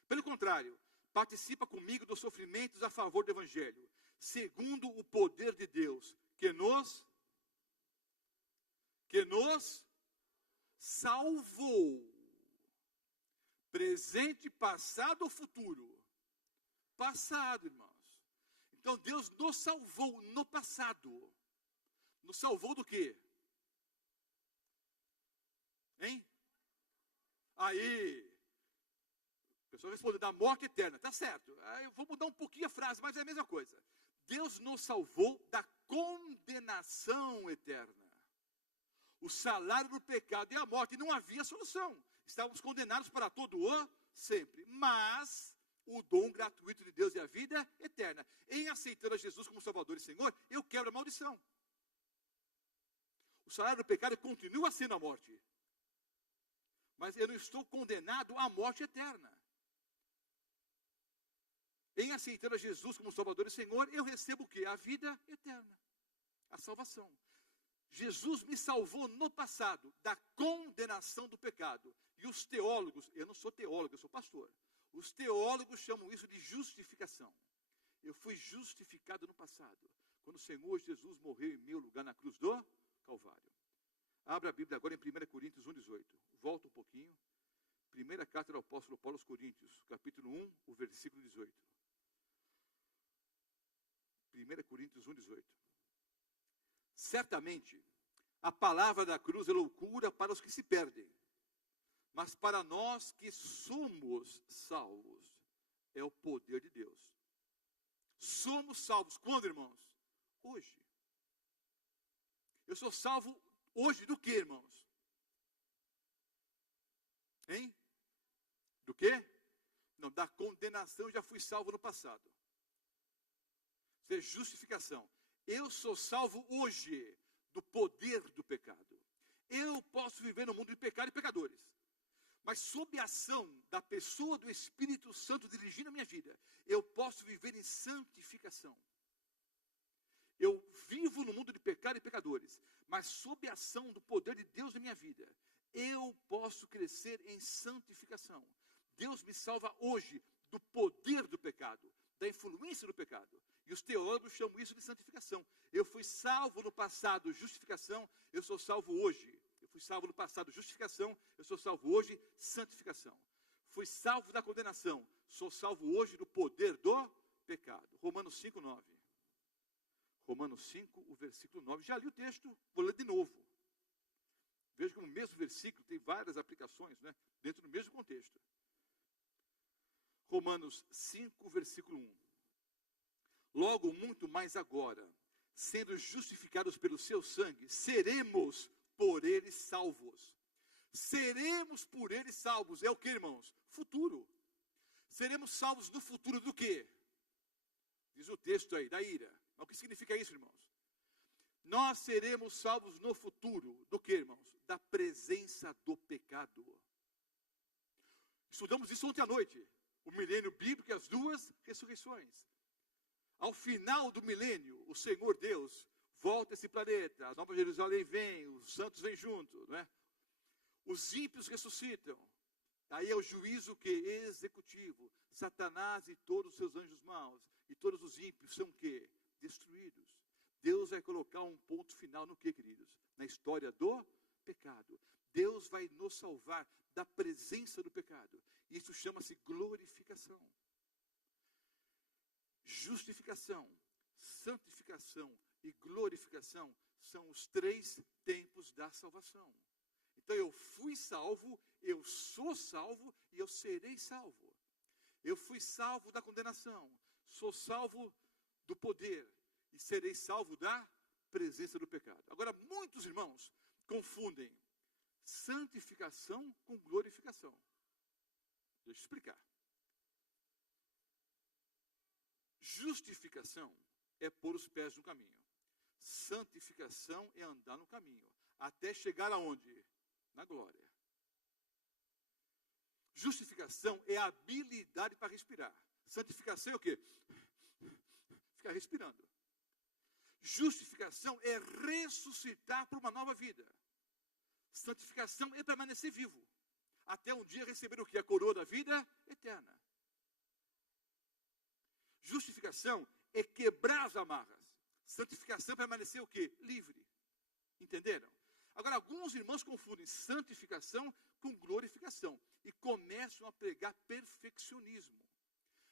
Pelo contrário, participa comigo dos sofrimentos a favor do Evangelho, segundo o poder de Deus, que nos salvou. Presente, passado ou futuro? Passado, irmãos. Então Deus nos salvou no passado. Nos salvou do quê? Hein? Aí, pessoal respondeu, da morte eterna. Tá certo. Eu vou mudar um pouquinho a frase, mas é a mesma coisa. Deus nos salvou da condenação eterna. O salário do pecado é a morte. Não havia solução. Estávamos condenados para todo o sempre. Mas o dom gratuito de Deus é a vida eterna. Em aceitando a Jesus como Salvador e Senhor, eu quebro a maldição. O salário do pecado continua sendo a morte. Mas eu não estou condenado à morte eterna. Em aceitando a Jesus como Salvador e Senhor, eu recebo o quê? A vida eterna. A salvação. Jesus me salvou no passado da condenação do pecado. E os teólogos, eu não sou teólogo, eu sou pastor. Os teólogos chamam isso de justificação. Eu fui justificado no passado, quando o Senhor Jesus morreu em meu lugar na cruz do Calvário. Abra a Bíblia agora em 1 Coríntios 1,18. Volta um pouquinho. Primeira carta do apóstolo Paulo aos Coríntios, capítulo 1, o versículo 18. 1 Coríntios 1,18. Certamente, a palavra da cruz é loucura para os que se perdem, mas para nós que somos salvos, é o poder de Deus. Somos salvos quando, irmãos? Hoje. Eu sou salvo hoje do que, irmãos? Hein? Do quê? Não, da condenação eu já fui salvo no passado. Isso é justificação. Eu sou salvo hoje do poder do pecado. Eu posso viver no mundo de pecado e pecadores. Mas sob a ação da pessoa do Espírito Santo dirigindo a minha vida, eu posso viver em santificação. Eu vivo no mundo de pecado e pecadores, mas sob a ação do poder de Deus na minha vida, eu posso crescer em santificação. Deus me salva hoje do poder do pecado, da influência do pecado. E os teólogos chamam isso de santificação. Eu fui salvo no passado, justificação, eu sou salvo hoje. Eu fui salvo no passado, justificação, eu sou salvo hoje, santificação. Fui salvo da condenação, sou salvo hoje do poder do pecado. Romanos 5, 9. Romanos 5, o versículo 9. Já li o texto, vou ler de novo. Veja que no mesmo versículo tem várias aplicações, né, dentro do mesmo contexto. Romanos 5, versículo 1. Logo, muito mais agora, sendo justificados pelo seu sangue, seremos por ele salvos. Seremos por ele salvos. É o que, irmãos? Futuro. Seremos salvos no futuro do quê? Diz o texto aí, da ira. Mas o que significa isso, irmãos? Nós seremos salvos no futuro do que, irmãos? Da presença do pecado. Estudamos isso ontem à noite. O milênio bíblico e as duas ressurreições. Ao final do milênio, o Senhor Deus volta a esse planeta, a Nova Jerusalém vem, os santos vêm junto, não é? Os ímpios ressuscitam. Aí é o juízo que? Executivo. Satanás e todos os seus anjos maus, e todos os ímpios são o quê? Destruídos. Deus vai colocar um ponto final no que, queridos? Na história do pecado. Deus vai nos salvar da presença do pecado. Isso chama-se glorificação. Justificação, santificação e glorificação são os três tempos da salvação. Então eu fui salvo, eu sou salvo e eu serei salvo. Eu fui salvo da condenação, sou salvo do poder e serei salvo da presença do pecado. Agora, muitos irmãos confundem santificação com glorificação. Deixa eu explicar. Justificação é pôr os pés no caminho. Santificação é andar no caminho. Até chegar aonde? Na glória. Justificação é a habilidade para respirar. Santificação é o quê? Ficar respirando. Justificação é ressuscitar para uma nova vida. Santificação é permanecer vivo. Até um dia receber o que? A coroa da vida eterna. Justificação é quebrar as amarras. Santificação é permanecer o quê? Livre. Entenderam? Agora, alguns irmãos confundem santificação com glorificação e começam a pregar perfeccionismo.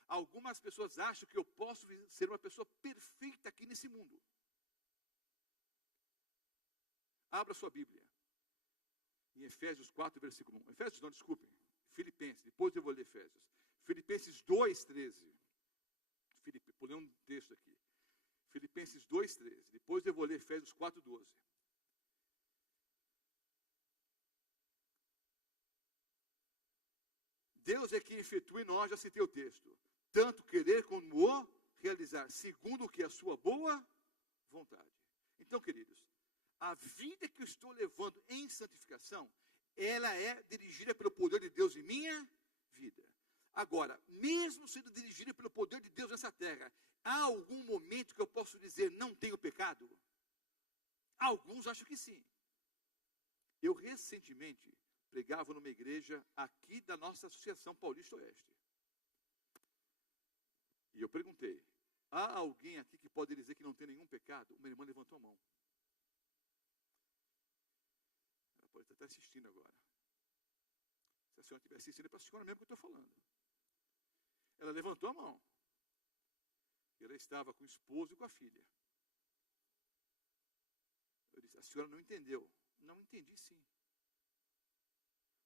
Algumas pessoas acham que eu posso ser uma pessoa perfeita aqui nesse mundo. Abra sua Bíblia. Em Efésios 4, versículo 1. Efésios não, desculpem. Filipenses, depois eu vou ler Efésios. Filipenses 2,13. Pulei um texto aqui. Filipenses 2,13. Depois eu vou ler Efésios 4,12. Deus é quem efetua em nós, já citei o texto, tanto querer como o realizar, segundo o que é a sua boa vontade. Então, queridos, a vida que eu estou levando em santificação, ela é dirigida pelo poder de Deus em minha vida. Agora, mesmo sendo dirigida pelo poder de Deus nessa terra, há algum momento que eu posso dizer não tenho pecado? Alguns acham que sim. Eu recentemente pregava numa igreja aqui da nossa Associação Paulista Oeste. E eu perguntei, há alguém aqui que pode dizer que não tem nenhum pecado? Uma irmã levantou a mão. Ela pode estar assistindo agora. Se a senhora estiver assistindo, é para a senhora mesmo que eu estou falando. Ela levantou a mão. Ela estava com o esposo e com a filha. Eu disse, a senhora não entendeu. Não entendi, sim.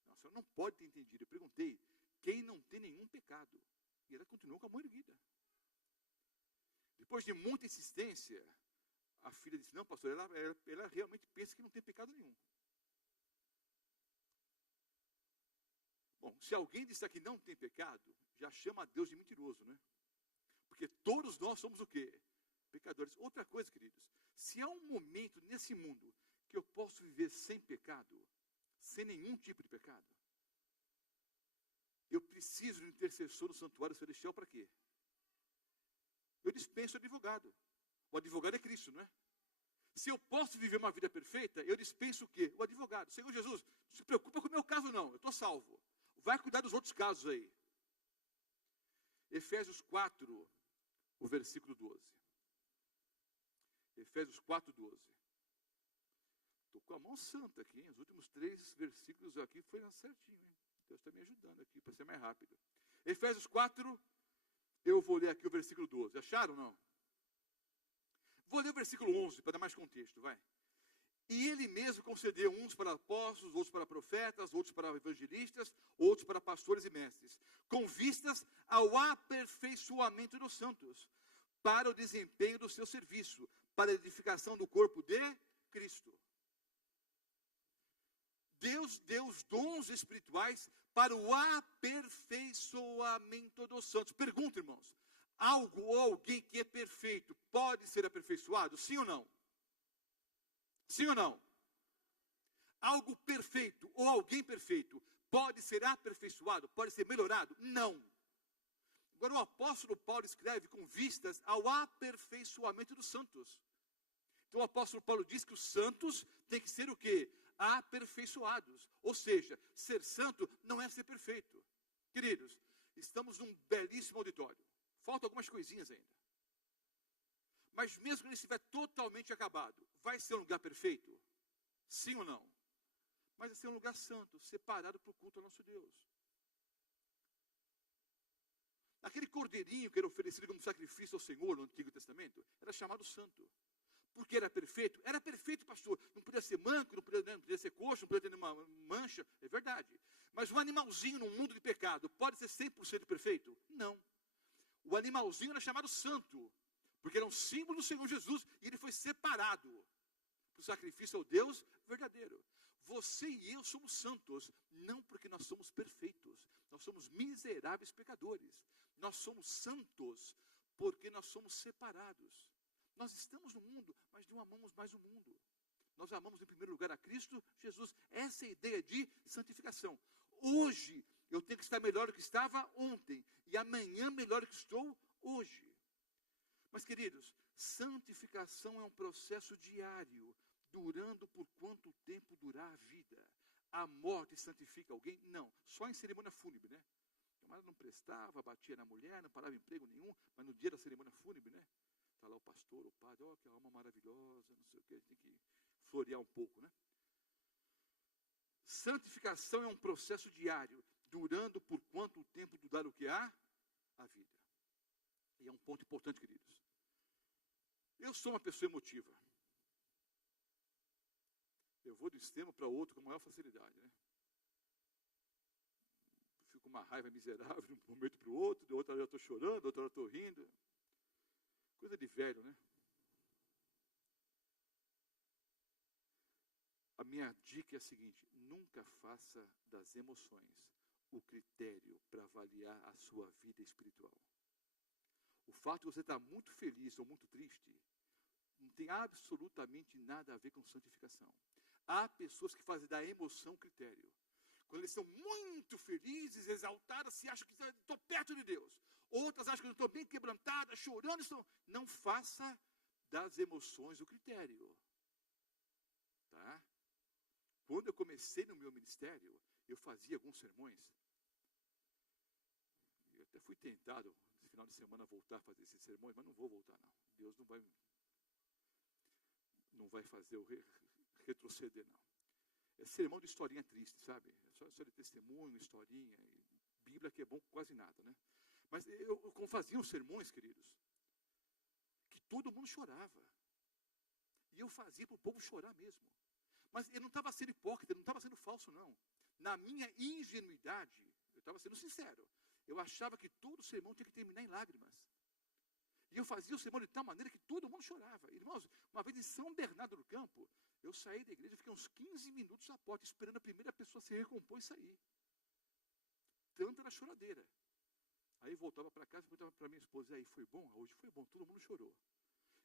Não, a senhora não pode ter entendido. Eu perguntei, quem não tem nenhum pecado? E ela continuou com a mão erguida. Depois de muita insistência, a filha disse, não, pastor, ela realmente pensa que não tem pecado nenhum. Bom, se alguém disser que não tem pecado, já chama a Deus de mentiroso, né? Porque todos nós somos o quê? Pecadores. Outra coisa, queridos, se há um momento nesse mundo que eu posso viver sem pecado, sem nenhum tipo de pecado, eu preciso de um intercessor no santuário celestial para quê? Eu dispenso o advogado. O advogado é Cristo, não é? Se eu posso viver uma vida perfeita, eu dispenso o quê? O advogado. Senhor Jesus, não se preocupa com o meu caso não, eu estou salvo. Vai cuidar dos outros casos aí. Efésios 4, o versículo 12. Efésios 4, 12. Estou com a mão santa aqui, hein? Os últimos 3 versículos aqui foram certinho, hein? Deus está me ajudando aqui para ser mais rápido. Efésios 4, eu vou ler aqui o versículo 12. Acharam ou não? Vou ler o versículo 11 para dar mais contexto, vai. E ele mesmo concedeu uns para apóstolos, outros para profetas, outros para evangelistas, outros para pastores e mestres, com vistas ao aperfeiçoamento dos santos, para o desempenho do seu serviço, para a edificação do corpo de Cristo. Deus deu os dons espirituais para o aperfeiçoamento dos santos. Pergunta, irmãos, algo ou alguém que é perfeito pode ser aperfeiçoado? Sim ou não? Sim ou não? Algo perfeito ou alguém perfeito pode ser aperfeiçoado? Pode ser melhorado? Não. Agora o apóstolo Paulo escreve com vistas ao aperfeiçoamento dos santos. Então o apóstolo Paulo diz que os santos têm que ser o quê? Aperfeiçoados. Ou seja, ser santo não é ser perfeito. Queridos, estamos num belíssimo auditório. Faltam algumas coisinhas ainda. Mas mesmo que ele estiver totalmente acabado, vai ser um lugar perfeito? Sim ou não? Mas vai ser um lugar santo, separado para o culto ao nosso Deus. Aquele cordeirinho que era oferecido como sacrifício ao Senhor no Antigo Testamento, era chamado santo. Porque era perfeito? Era perfeito, pastor. Não podia ser manco, não podia ser coxo, não podia ter nenhuma mancha. É verdade. Mas um animalzinho num mundo de pecado pode ser 100% perfeito? Não. O animalzinho era chamado santo, porque era um símbolo do Senhor Jesus, e ele foi separado para o sacrifício ao Deus verdadeiro. Você e eu somos santos, não porque nós somos perfeitos, nós somos miseráveis pecadores. Nós somos santos porque nós somos separados. Nós estamos no mundo, mas não amamos mais o mundo. Nós amamos em primeiro lugar a Cristo Jesus. Essa é a ideia de santificação. Hoje eu tenho que estar melhor do que estava ontem, e amanhã melhor do que estou hoje. Mas, queridos, santificação é um processo diário, durando por quanto tempo durar a vida. A morte santifica alguém? Não, só em cerimônia fúnebre, né? O camarada não prestava, batia na mulher, não parava emprego nenhum, mas no dia da cerimônia fúnebre, né? Está lá o pastor, o padre, ó, que alma maravilhosa, não sei o que, a gente tem que florear um pouco, né? Santificação é um processo diário, durando por quanto tempo durar o que há? A vida. E é um ponto importante, queridos. Eu sou uma pessoa emotiva. Eu vou de um extremo para outro com maior facilidade, né? Fico com uma raiva miserável de um momento para o outro, de outra hora eu estou chorando, outra hora eu estou rindo. Coisa de velho, né? A minha dica é a seguinte: nunca faça das emoções o critério para avaliar a sua vida espiritual. O fato de você estar muito feliz ou muito triste não tem absolutamente nada a ver com santificação. Há pessoas que fazem da emoção critério. Quando eles estão muito felizes, exaltadas, se acham que estou perto de Deus. Outras acham que eu estou bem quebrantada, chorando. Não faça das emoções o critério. Tá? Quando eu comecei no meu ministério, eu fazia alguns sermões. Eu até fui tentado, esse final de semana, voltar a fazer esses sermões, mas não vou voltar, não. Deus não vai fazer eu retroceder, não. É sermão de historinha triste, sabe? É só de testemunho, historinha, Bíblia que é bom quase nada, né? Mas como fazia os sermões, queridos, que todo mundo chorava. E eu fazia para o povo chorar mesmo. Mas eu não estava sendo hipócrita, não estava sendo falso, não. Na minha ingenuidade, eu estava sendo sincero. Eu achava que todo sermão tinha que terminar em lágrimas. E eu fazia o sermão de tal maneira que todo mundo chorava. Irmãos, uma vez em São Bernardo do Campo, eu saí da igreja, fiquei uns 15 minutos à porta, esperando a primeira pessoa se recompor e sair. Tanto era choradeira. Aí eu voltava para casa e perguntava para minha esposa: aí, foi bom? Hoje foi bom, todo mundo chorou.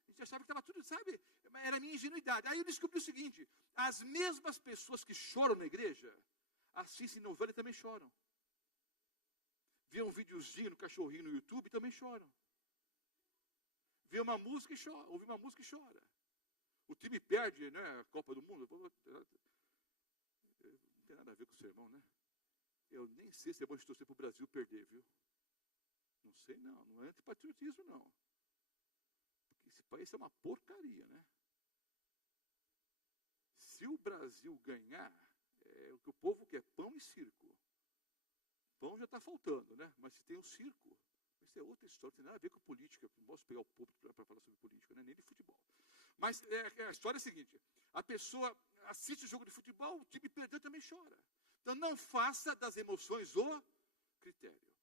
A gente achava que estava tudo, sabe? Era a minha ingenuidade. Aí eu descobri o seguinte: as mesmas pessoas que choram na igreja, assistem novela e também choram. Vê um videozinho no cachorrinho no YouTube e também choram. Vê uma música e chora, ouve uma música e chora. O time perde, né, a Copa do Mundo. Não tem nada a ver com o sermão, né? Eu nem sei se é bom de torcer para o Brasil perder, viu? Não sei, não. Não é antipatriotismo, não. Porque esse país é uma porcaria, né? Se o Brasil ganhar, o que o povo quer, pão e circo. Pão já está faltando, né? Mas se tem um circo, isso é outra história, não tem nada a ver com política. Não posso pegar o público para falar sobre política, né? Nem de futebol. Mas a história é a seguinte: a pessoa assiste o jogo de futebol, o time perdeu também chora. Então não faça das emoções o critério.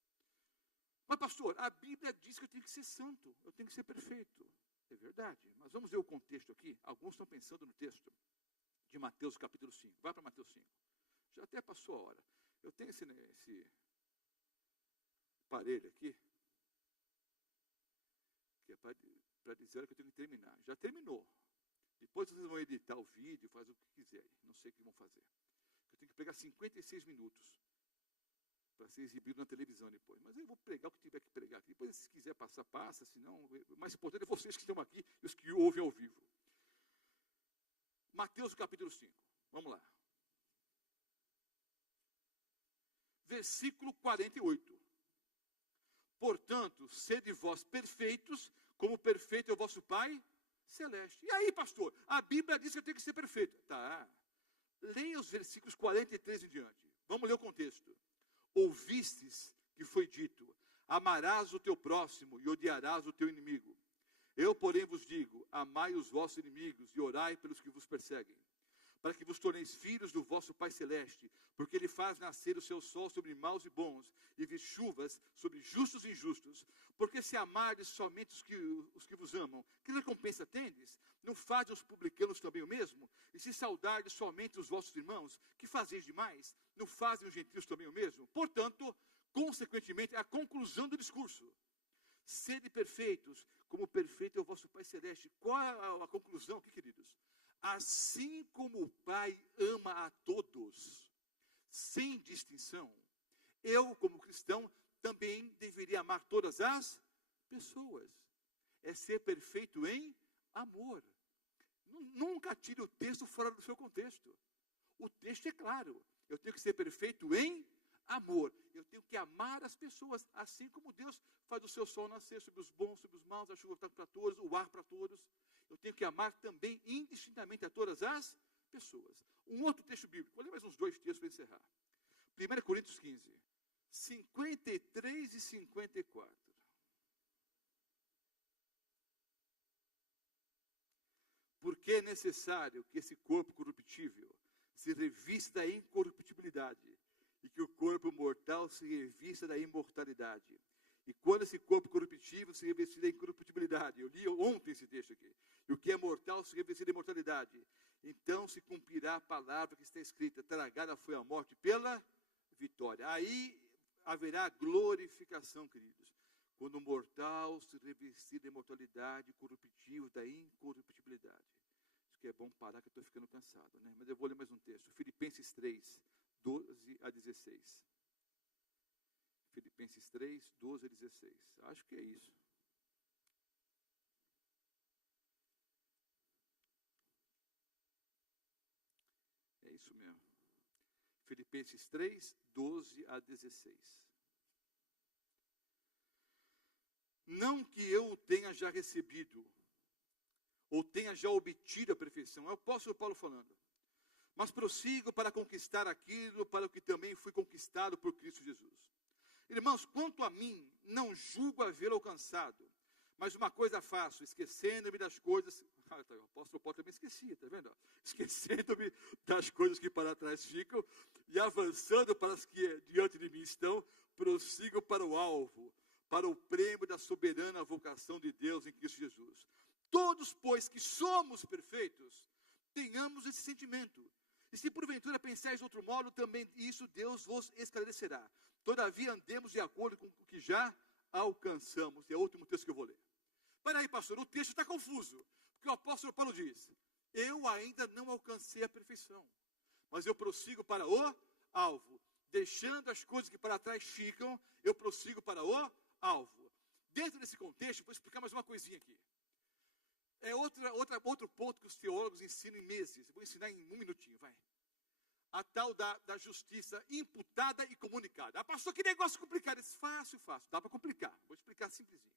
Mas pastor, a Bíblia diz que eu tenho que ser santo, eu tenho que ser perfeito. É verdade, mas vamos ver o contexto aqui. Alguns estão pensando no texto de Mateus capítulo 5. Vai para Mateus 5. Já até passou a hora. Eu tenho esse aparelho aqui, que é para dizer que eu tenho que terminar. Já terminou. Depois vocês vão editar o vídeo, fazer o que quiserem. Não sei o que vão fazer. Eu tenho que pegar 56 minutos para ser exibido na televisão depois. Mas eu vou pregar o que tiver que pregar aqui. Depois, se quiser passar, passa. Senão, o mais importante é vocês que estão aqui e os que ouvem ao vivo. Mateus capítulo 5. Vamos lá. Versículo 48. Portanto, sede vós perfeitos, como perfeito é o vosso Pai Celeste. E aí, pastor? A Bíblia diz que eu tenho que ser perfeito. Tá. Leia os versículos 43 em diante. Vamos ler o contexto. Ouvistes que foi dito: amarás o teu próximo e odiarás o teu inimigo. Eu, porém, vos digo: amai os vossos inimigos e orai pelos que vos perseguem, para que vos torneis filhos do vosso Pai Celeste, porque Ele faz nascer o seu sol sobre maus e bons, e vir chuvas sobre justos e injustos. Porque se amardes somente os que vos amam, que recompensa tendes? Não fazem os publicanos também o mesmo? E se saudardes somente os vossos irmãos, que fazeis demais? Não fazem os gentios também o mesmo? Portanto, consequentemente, a conclusão do discurso: sede perfeitos, como perfeito é o vosso Pai Celeste. Qual é a conclusão aqui, queridos? Assim como o Pai ama a todos, sem distinção, eu, como cristão, também deveria amar todas as pessoas. É ser perfeito em amor. Nunca tire o texto fora do seu contexto. O texto é claro. Eu tenho que ser perfeito em amor. Eu tenho que amar as pessoas, assim como Deus faz o seu sol nascer sobre os bons, sobre os maus, a chuva para todos, o ar para todos. Eu tenho que amar também indistintamente a todas as pessoas. Um outro texto bíblico, vou ler mais uns 2 textos para encerrar. 1 Coríntios 15, 53 e 54. Porque é necessário que esse corpo corruptível se revista da incorruptibilidade, e que o corpo mortal se revista da imortalidade. E quando esse corpo corruptível se revestir da incorruptibilidade, eu li ontem esse texto aqui, e o que é mortal se revestir da imortalidade, então se cumprirá a palavra que está escrita, tragada foi a morte pela vitória. Aí haverá glorificação, queridos, quando o mortal se revestir da imortalidade, corruptível da incorruptibilidade. Acho que é bom parar, que eu estou ficando cansado, né? Mas eu vou ler mais um texto, Filipenses 3, 12 a 16. Filipenses 3, 12 a 16. Acho que é isso. É isso mesmo. Filipenses 3, 12 a 16. Não que eu o tenha já recebido, ou tenha já obtido a perfeição. É o apóstolo Paulo falando. Mas prossigo para conquistar aquilo para o que também fui conquistado por Cristo Jesus. Irmãos, quanto a mim, não julgo haver alcançado, mas uma coisa faço, esquecendo-me das coisas... o apóstolo Paulo também esquecia, está vendo? Esquecendo-me das coisas que para trás ficam, e avançando para as que diante de mim estão, prossigo para o alvo, para o prêmio da soberana vocação de Deus em Cristo Jesus. Todos, pois, que somos perfeitos, tenhamos esse sentimento. E se porventura pensais de outro modo, também isso Deus vos esclarecerá. Todavia andemos de acordo com o que já alcançamos. E é o último texto que eu vou ler. Peraí, pastor, o texto está confuso. Porque o apóstolo Paulo diz, eu ainda não alcancei a perfeição, mas eu prossigo para o alvo. Deixando as coisas que para trás ficam, eu prossigo para o alvo. Dentro desse contexto, vou explicar mais uma coisinha aqui. É outro ponto que os teólogos ensinam em meses. Vou ensinar em um minutinho, vai. A tal da justiça imputada e comunicada. Ah, pastor, que negócio complicado. Fácil. Dá para complicar. Vou explicar simplesinho.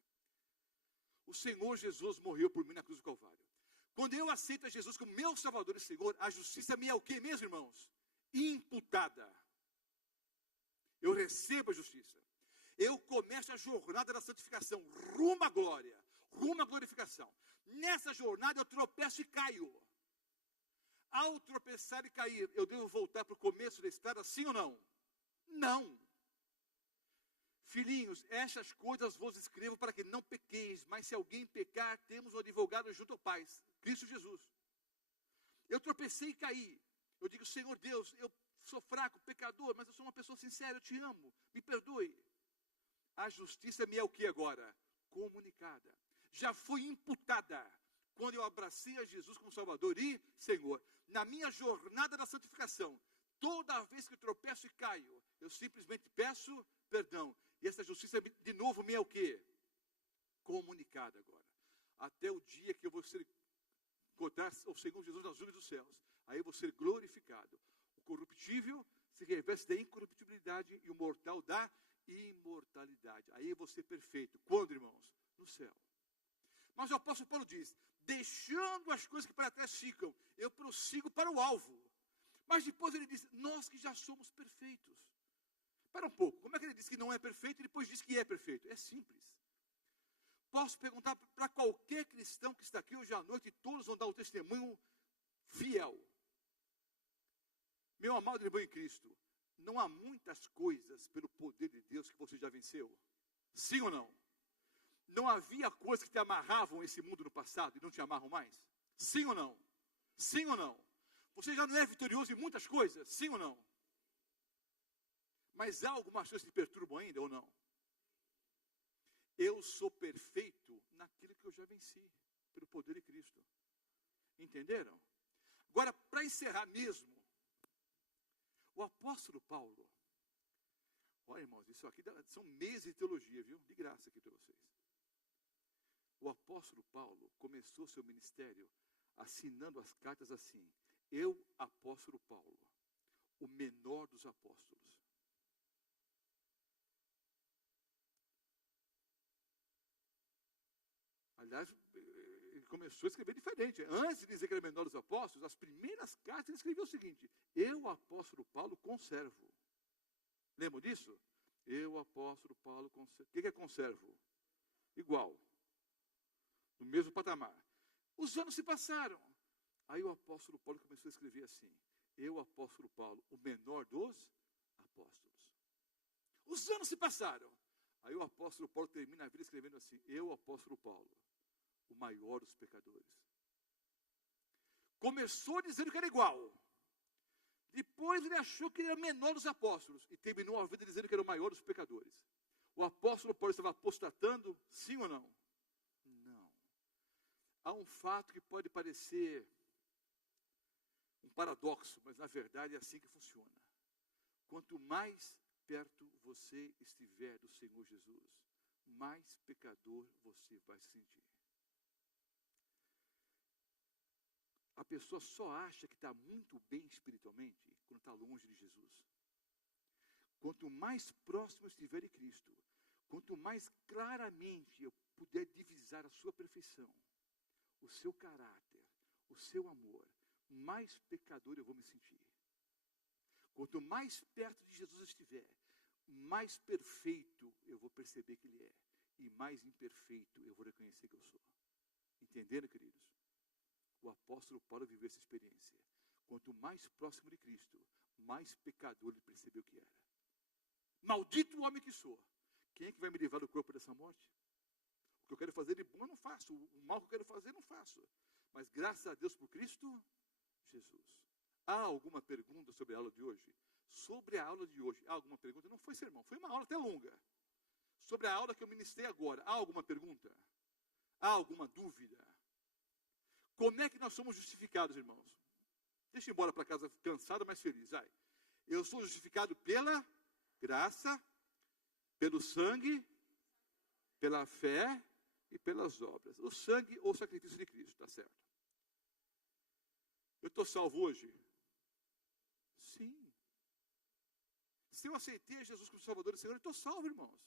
O Senhor Jesus morreu por mim na cruz do Calvário. Quando eu aceito a Jesus como meu Salvador e Senhor, a justiça me é o quê mesmo, irmãos? Imputada. Eu recebo a justiça. Eu começo a jornada da santificação, rumo à glória, rumo à glorificação. Nessa jornada eu tropeço e caio. Ao tropeçar e cair, eu devo voltar para o começo da estrada, sim ou não? Não. Filhinhos, estas coisas vos escrevo para que não pequeis, mas se alguém pecar, temos um advogado junto ao Pai, Cristo Jesus. Eu tropecei e caí. Eu digo, Senhor Deus, eu sou fraco, pecador, mas eu sou uma pessoa sincera, eu te amo, me perdoe. A justiça me é o que agora? Comunicada. Já foi imputada quando eu abracei a Jesus como Salvador e Senhor. Na minha jornada da santificação, toda vez que eu tropeço e caio, eu simplesmente peço perdão. E essa justiça de novo me é o quê? Comunicada agora. Até o dia que eu vou ser encontrar o Senhor Jesus nas nuvens dos céus. Aí eu vou ser glorificado. O corruptível se reveste da incorruptibilidade e o mortal da imortalidade. Aí eu vou ser perfeito. Quando, irmãos? No céu. Mas o apóstolo Paulo diz, deixando as coisas que para trás ficam, eu prossigo para o alvo. Mas depois ele diz, nós que já somos perfeitos. Para um pouco, como é que ele diz que não é perfeito e depois diz que é perfeito? É simples. Posso perguntar para qualquer cristão que está aqui hoje à noite, e todos vão dar o testemunho fiel. Meu amado irmão em Cristo, não há muitas coisas pelo poder de Deus que você já venceu? Sim ou não? Não havia coisas que te amarravam esse mundo no passado e não te amarram mais? Sim ou não? Sim ou não? Você já não é vitorioso em muitas coisas? Sim ou não? Mas há algumas coisas que te perturbam ainda ou não? Eu sou perfeito naquilo que eu já venci, pelo poder de Cristo. Entenderam? Agora, para encerrar mesmo, o apóstolo Paulo, olha irmãos, isso aqui são meses de teologia, viu? De graça aqui para vocês. O apóstolo Paulo começou seu ministério assinando as cartas assim, eu, apóstolo Paulo, o menor dos apóstolos. Aliás, ele começou a escrever diferente. Antes de dizer que era menor dos apóstolos, as primeiras cartas ele escreveu o seguinte, eu, apóstolo Paulo, conservo. Lembram disso? Eu, apóstolo Paulo, conservo. O que é conservo? Igual. No mesmo patamar. Os anos se passaram. Aí o apóstolo Paulo começou a escrever assim, eu, apóstolo Paulo, o menor dos apóstolos. Os anos se passaram. Aí o apóstolo Paulo termina a vida escrevendo assim: eu, apóstolo Paulo, o maior dos pecadores. Começou dizendo que era igual. Depois ele achou que ele era o menor dos apóstolos. E terminou a vida dizendo que era o maior dos pecadores. O apóstolo Paulo estava apostatando, sim ou não? Não. Há um fato que pode parecer um paradoxo, mas na verdade é assim que funciona. Quanto mais perto você estiver do Senhor Jesus, mais pecador você vai se sentir. A pessoa só acha que está muito bem espiritualmente quando está longe de Jesus. Quanto mais próximo estiver de Cristo, quanto mais claramente eu puder divisar a sua perfeição, o seu caráter, o seu amor, mais pecador eu vou me sentir. Quanto mais perto de Jesus eu estiver, mais perfeito eu vou perceber que Ele é. E mais imperfeito eu vou reconhecer que eu sou. Entenderam, queridos? O apóstolo Paulo viveu essa experiência. Quanto mais próximo de Cristo, mais pecador ele percebeu que era. Maldito o homem que sou. Quem é que vai me livrar do corpo dessa morte? O que eu quero fazer de bom eu não faço. O mal que eu quero fazer eu não faço. Mas graças a Deus por Cristo Jesus. Há alguma pergunta sobre a aula de hoje? Sobre a aula de hoje, há alguma pergunta? Não foi sermão, foi uma aula até longa. Sobre a aula que eu ministrei agora, há alguma pergunta? Há alguma dúvida? Como é que nós somos justificados, irmãos? Deixa eu ir embora para casa cansado, mas feliz. Vai. Eu sou justificado pela graça, pelo sangue, pela fé e pelas obras. O sangue ou o sacrifício de Cristo, está certo? Eu estou salvo hoje? Sim. Se eu aceitei Jesus como Salvador e Senhor, eu estou salvo, irmãos.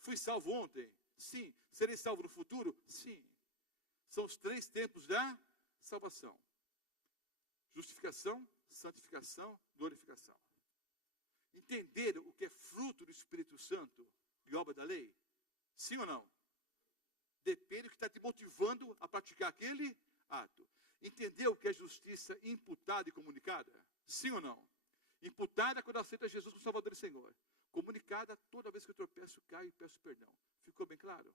Fui salvo ontem? Sim. Serei salvo no futuro? Sim. São os 3 tempos da salvação: justificação, santificação, glorificação. Entenderam o que é fruto do Espírito Santo e obra da lei? Sim ou não? Depende do que está te motivando a praticar aquele ato. Entendeu o que é justiça imputada e comunicada? Sim ou não? Imputada quando aceita Jesus como Salvador e Senhor. Comunicada toda vez que eu tropeço, caio e peço perdão. Ficou bem claro?